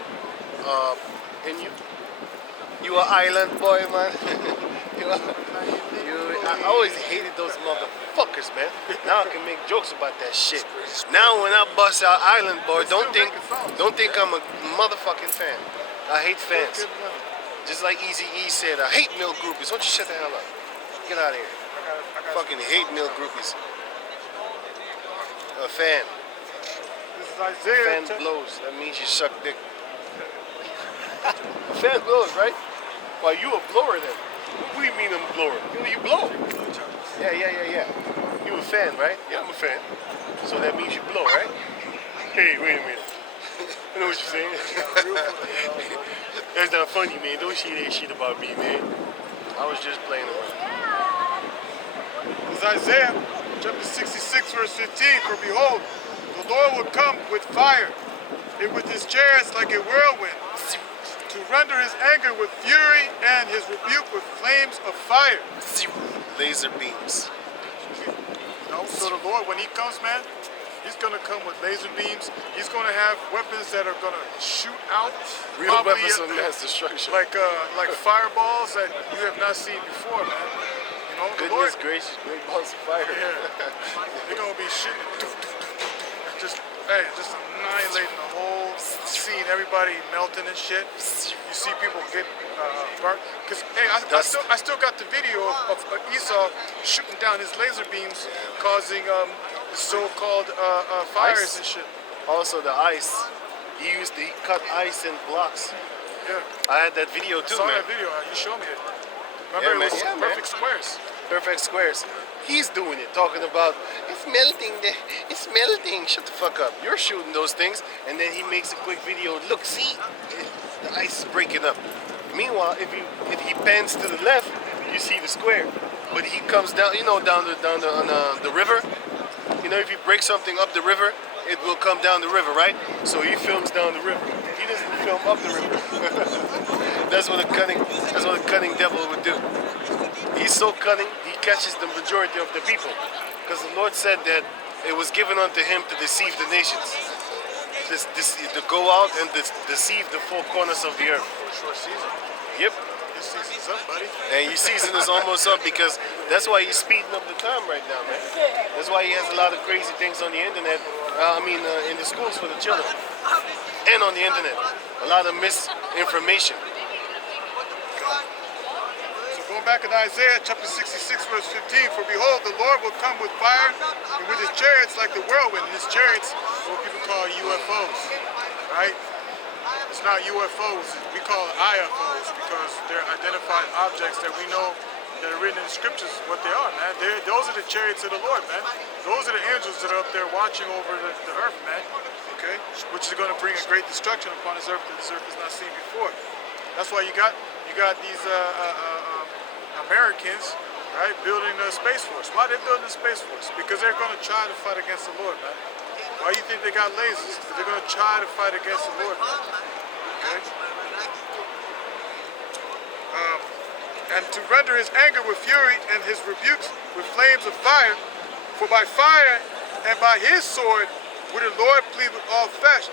And you an island boy, man. I always hated those motherfuckers, man. Now I can make jokes about that shit. Now when I bust out island boy, don't think I'm a motherfucking fan. I hate fans. Just like Easy E said, I hate male groupies. Why don't you shut the hell up? Get out of here. I got Fucking hate male groupies. A fan. This is Isaiah. Fan blows. That means you suck dick. A fan blows, right? Well, you a blower then. What do you mean I'm a blower? You blow. Yeah. You a fan, right? Yeah, I'm a fan. So that means you blow, right? Hey, wait a minute. I know what you're saying. That's not funny, man. Don't say that shit about me, man. I was just playing around. This is Isaiah chapter 66 verse 15. For behold, the Lord will come with fire, and with his chariots like a whirlwind, to render his anger with fury and his rebuke with flames of fire. Laser beams. So the Lord, when he comes, man, he's going to come with laser beams. He's going to have weapons that are going to shoot out. Real probably weapons of mass destruction. Like fireballs that you have not seen before, man. You know, the Lord, Goodness gracious, great balls of fire. yeah, they're going to be shooting and just annihilating the whole scene. Everybody melting and shit. You see people get burnt. Cause hey, I still got the video of Esau shooting down his laser beams, causing the so-called fires Ice? and shit. Also the ice. He cut ice in blocks. Yeah, I had that video I too, saw man. that video. You showed me it. Yeah, Remember, man. it was Yeah, man. perfect squares. Perfect squares. He's doing it, talking about it's melting. It's melting. Shut the fuck up. You're shooting those things, and then he makes a quick video. Look, see, the ice is breaking up. Meanwhile, if he pans to the left, you see the square. But he comes down, you know, down the river. You know, if you break something up the river, it will come down the river, right? So he films down the river. He doesn't film up the river. That's what a cunning devil would do. He's so cunning, he catches the majority of the people. Because the Lord said that it was given unto him to deceive the nations. To go out and deceive the four corners of the earth. Short season. Yep. This season's up, buddy. And your season is almost up because that's why he's speeding up the time right now, man. That's why he has a lot of crazy things on the internet. In the schools for the children. And on the internet. A lot of misinformation. Going back in Isaiah chapter 66 verse 15, for behold, the Lord will come with fire and with his chariots like the whirlwind. And his chariots, what people call UFOs, right? It's not UFOs, we call it IFOs because they're identified objects that we know that are written in the scriptures what they are, man. Those are the chariots of the Lord, man. Those are the angels that are up there watching over the earth, man, okay? Which is going to bring a great destruction upon this earth that this earth has not seen before. That's why you got these Americans, right, building a space force. Why are they building a space force? Because they're going to try to fight against the Lord, man. Why do you think they got lasers? Because they're going to try to fight against the Lord, man. Okay? And to render his anger with fury and his rebukes with flames of fire, for by fire and by his sword Will the Lord plead with all flesh?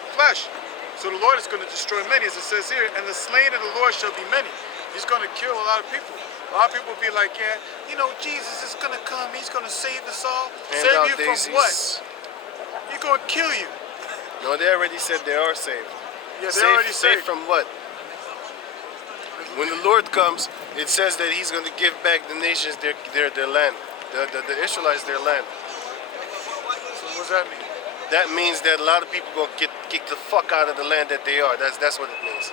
So the Lord is going to destroy many, as it says here, and the slain of the Lord shall be many. He's going to kill a lot of people. A lot of people will be like, yeah, you know, Jesus is going to come. He's going to save us all. Hand Save out you from daisies. what? He's going to kill you. No, they already said they are saved. Yeah, they're already Saved saved. from what? When the Lord comes, it says that He's going to give back the nations their land, the Israelites their land. So what does that mean? That means that a lot of people going to get kicked the fuck out of the land that they are. That's what it means.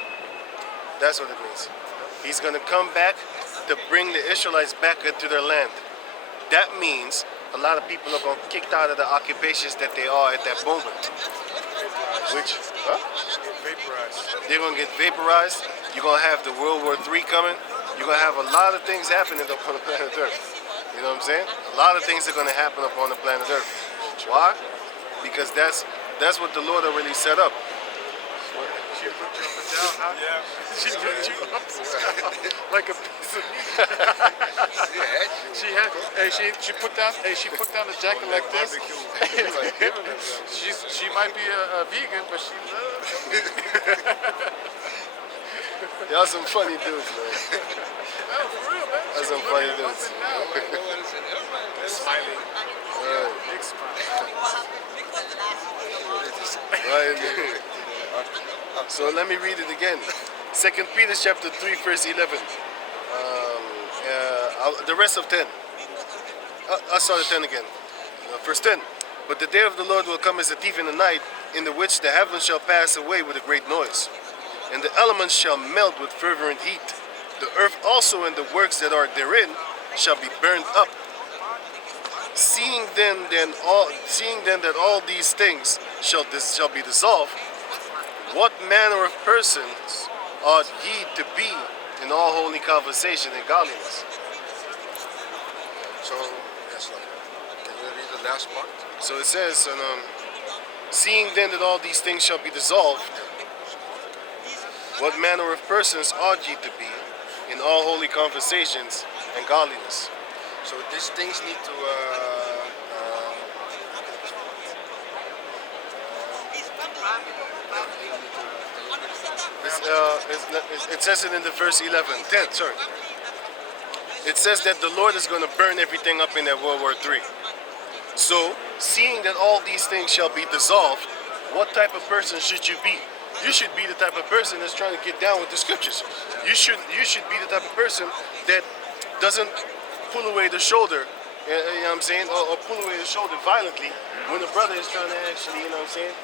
That's what it means. He's going to come back to bring the Israelites back into their land. That means a lot of people are going to get kicked out of the occupations that they are at that moment. Which, huh? Vaporized. They're going to get vaporized. You're going to have the World War III coming. You're going to have a lot of things happening up on the planet Earth. You know what I'm saying? A lot of things are going to happen up on the planet Earth. Why? Because that's what the Lord already set up. She put you up and down, huh? Yeah. She put you up and down like a piece of meat. She put down the jacket like this. She might be a vegan, but she loves meat. Y'all some funny dudes, man. No, for real, man. That's some funny dudes. Smiling. Big smile. Right. So let me read it again. 2 Peter chapter 3, verse 11. The rest of 10. I'll start at 10 again. Verse 10. But the day of the Lord will come as a thief in the night, in the which the heavens shall pass away with a great noise, and the elements shall melt with fervent heat. The earth also and the works that are therein shall be burned up. Seeing then that all these things shall be dissolved, what manner of persons ought ye to be in all holy conversation and godliness? So, yes, Lord. Can you read the last part? So it says, seeing then that all these things shall be dissolved, what manner of persons ought ye to be in all holy conversations and godliness? So these things need to It says it in the verse 10, sorry. It says that the Lord is going to burn everything up in that World War III. So, seeing that all these things shall be dissolved, what type of person should you be? You should be the type of person that's trying to get down with the scriptures. You should be the type of person that doesn't pull away the shoulder, you know what I'm saying, or pull away the shoulder violently when the brother is trying to actually, you know what I'm saying,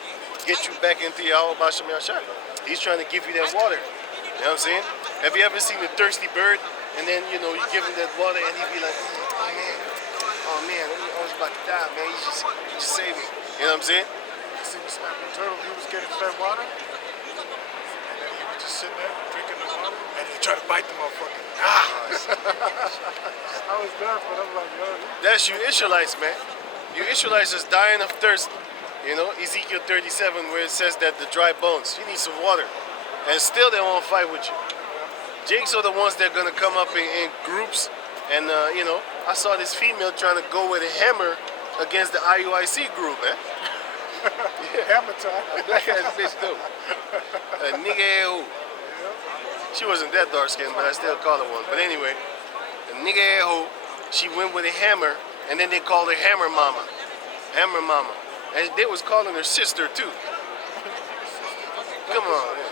get you back into your Basham Yashak. He's trying to give you that water. You know what I'm saying? Have you ever seen a thirsty bird and then, you know, you give him that water and he be like, oh man, I was about to die, man. You just save me. You know what I'm saying? You see me snapping turtle, he was getting fed water, and then he was just sitting there drinking the water, and he tried to bite the motherfucker. I was there, but I'm like, yo. That's you Israelites, man. You Israelites is dying of thirst. You know, Ezekiel 37, where it says that the dry bones, you need some water. And still they won't fight with you. Jakes are the ones that are going to come up in groups. And, you know, I saw this female trying to go with a hammer against the IUIC group, man. Hammer time. Black ass bitch, too. A nigga who. She wasn't that dark skinned, but I still call her one. But anyway, a nigga who, she went with a hammer, and then they called her Hammer Mama. Hammer Mama. And they was calling her sister, too. Come on, man.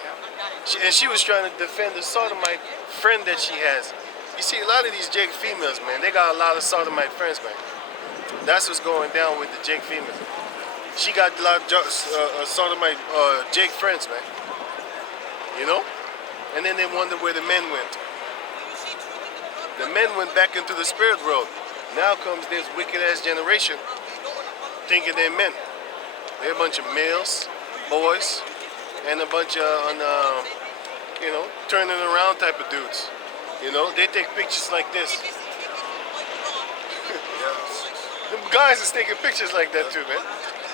And she was trying to defend the sodomite friend that she has. You see, a lot of these Jake females, man, they got a lot of sodomite friends, man. That's what's going down with the Jake females. She got a lot of sodomite Jake friends, man. You know? And then they wonder where the men went. The men went back into the spirit world. Now comes this wicked-ass generation thinking they're men. They're a bunch of males, boys, and a bunch of, you know, turning around type of dudes. You know, they take pictures like this. Them guys is taking pictures like that too, man.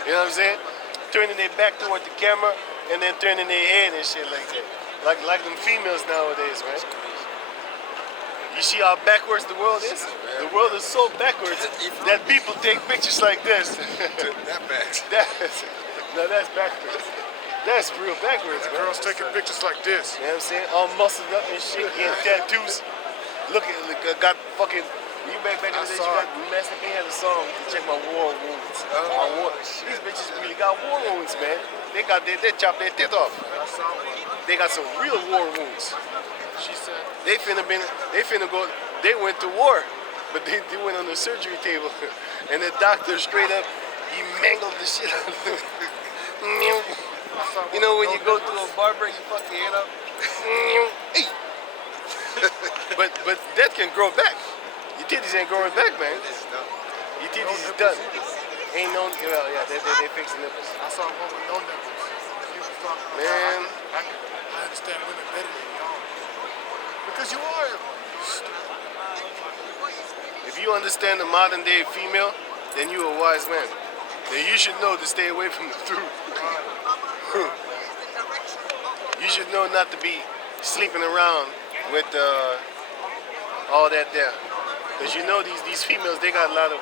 You know what I'm saying? Turning their back toward the camera and then turning their head and shit like that. Like them females nowadays, man. You see how backwards the world is? The world is so backwards that people take pictures like this. that bad. No, that's backwards. That's real backwards, man. Girls taking pictures like this. You know what I'm saying? All muscled up and shit, getting tattoos. Look, got fucking. You back in the day, you got Master P had a song. Check my war wounds. These bitches really got war wounds, man. They chopped their teeth off. They got some real war wounds. She said They finna go. They went to war, but they went on the surgery table, and the doctor straight up, he mangled the shit out of them. You know when you go to a barber, you fuck your head up. but that can grow back. Your titties ain't growing back, man. Your titties is done. Ain't no, well, yeah, they fix the nipples. I saw a woman with no nipples. She was talking about Man. I understand women better than y'all. Because you are. If you understand the modern day female, then you a wise man. Then you should know to stay away from the truth. You should know not to be sleeping around with all that there. Because you know these females, they got a lot of,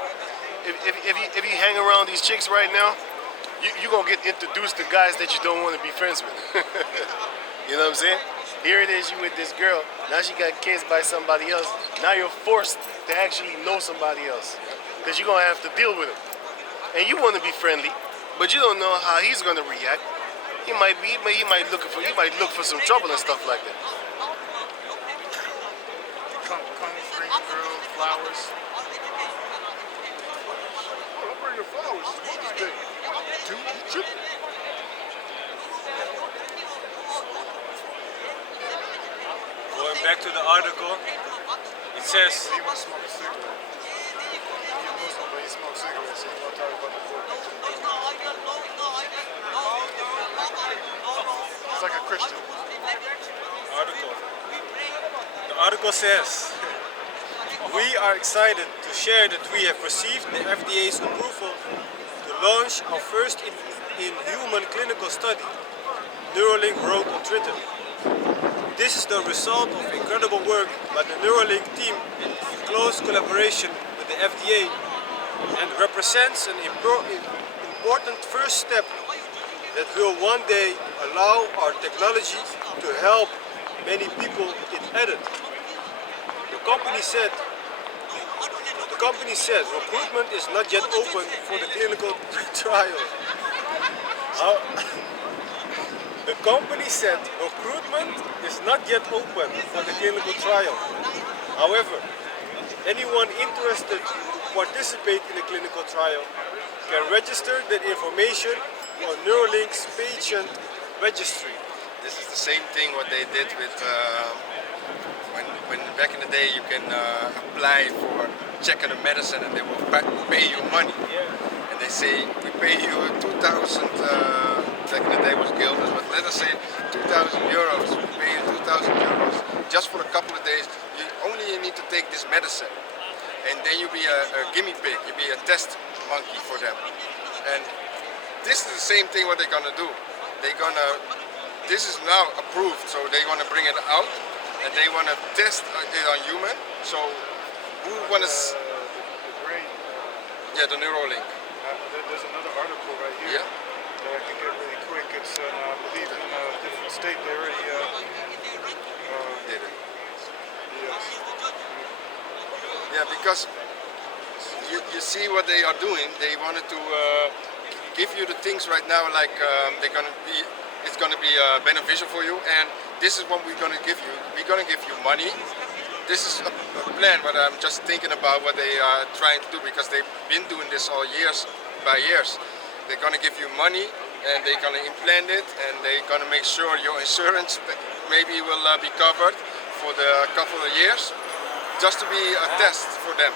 if you hang around these chicks right now, you're going to get introduced to guys that you don't want to be friends with. You know what I'm saying? Here it is, you with this girl, now she got kids by somebody else. Now you're forced to actually know somebody else. Because you're going to have to deal with him. And you want to be friendly, but you don't know how he's going to react. He might look for some trouble and stuff like that. Come bring girls flowers. Oh, I'm bringing flowers. It's Mother's Day. Dude, you tripping. Going back to the article, it says, He wants to smoke a cigarette. He's a Muslim, but he smokes cigarettes. So he want to talk about the book. It's like a Christian. the article says, we are excited to share that we have received the FDA's approval to launch our first in-human clinical study, Neuralink wrote on Twitter. This is the result of incredible work by the Neuralink team in close collaboration with the FDA and represents an important first step that will one day allow our technology to help many people get added. The company said recruitment is not yet open for the clinical trial. The company said recruitment is not yet open for the clinical trial. However, anyone interested to participate in the clinical trial can register their information on Neuralink's patient registry. This is the same thing what they did with when back in the day you can apply for checking a medicine and they will pay you money. And they say we pay you 2,000. Back in the day was guilders, but let us say 2,000 euros. We pay you 2,000 euros just for a couple of days. You need to take this medicine, and then you be a guinea pig. You be a test monkey for them. And this is the same thing what they're gonna do. This is now approved, so they're gonna bring it out, and they wanna test it on human. So who wanna? The brain. Yeah, the Neuralink. There's another article right here. Yeah. That I can get really quick. It's I believe in a different state they already Did it. yes. Yeah, because you see what they are doing. They wanted to give you the things right now, like it's gonna be beneficial for you, and this is what we're gonna give you. We're gonna give you money. This is a plan, but I'm just thinking about what they are trying to do, because they've been doing this all years by years. They're gonna give you money, and they're gonna implant it, and they're gonna make sure your insurance maybe will be covered for the couple of years, just to be a test for them.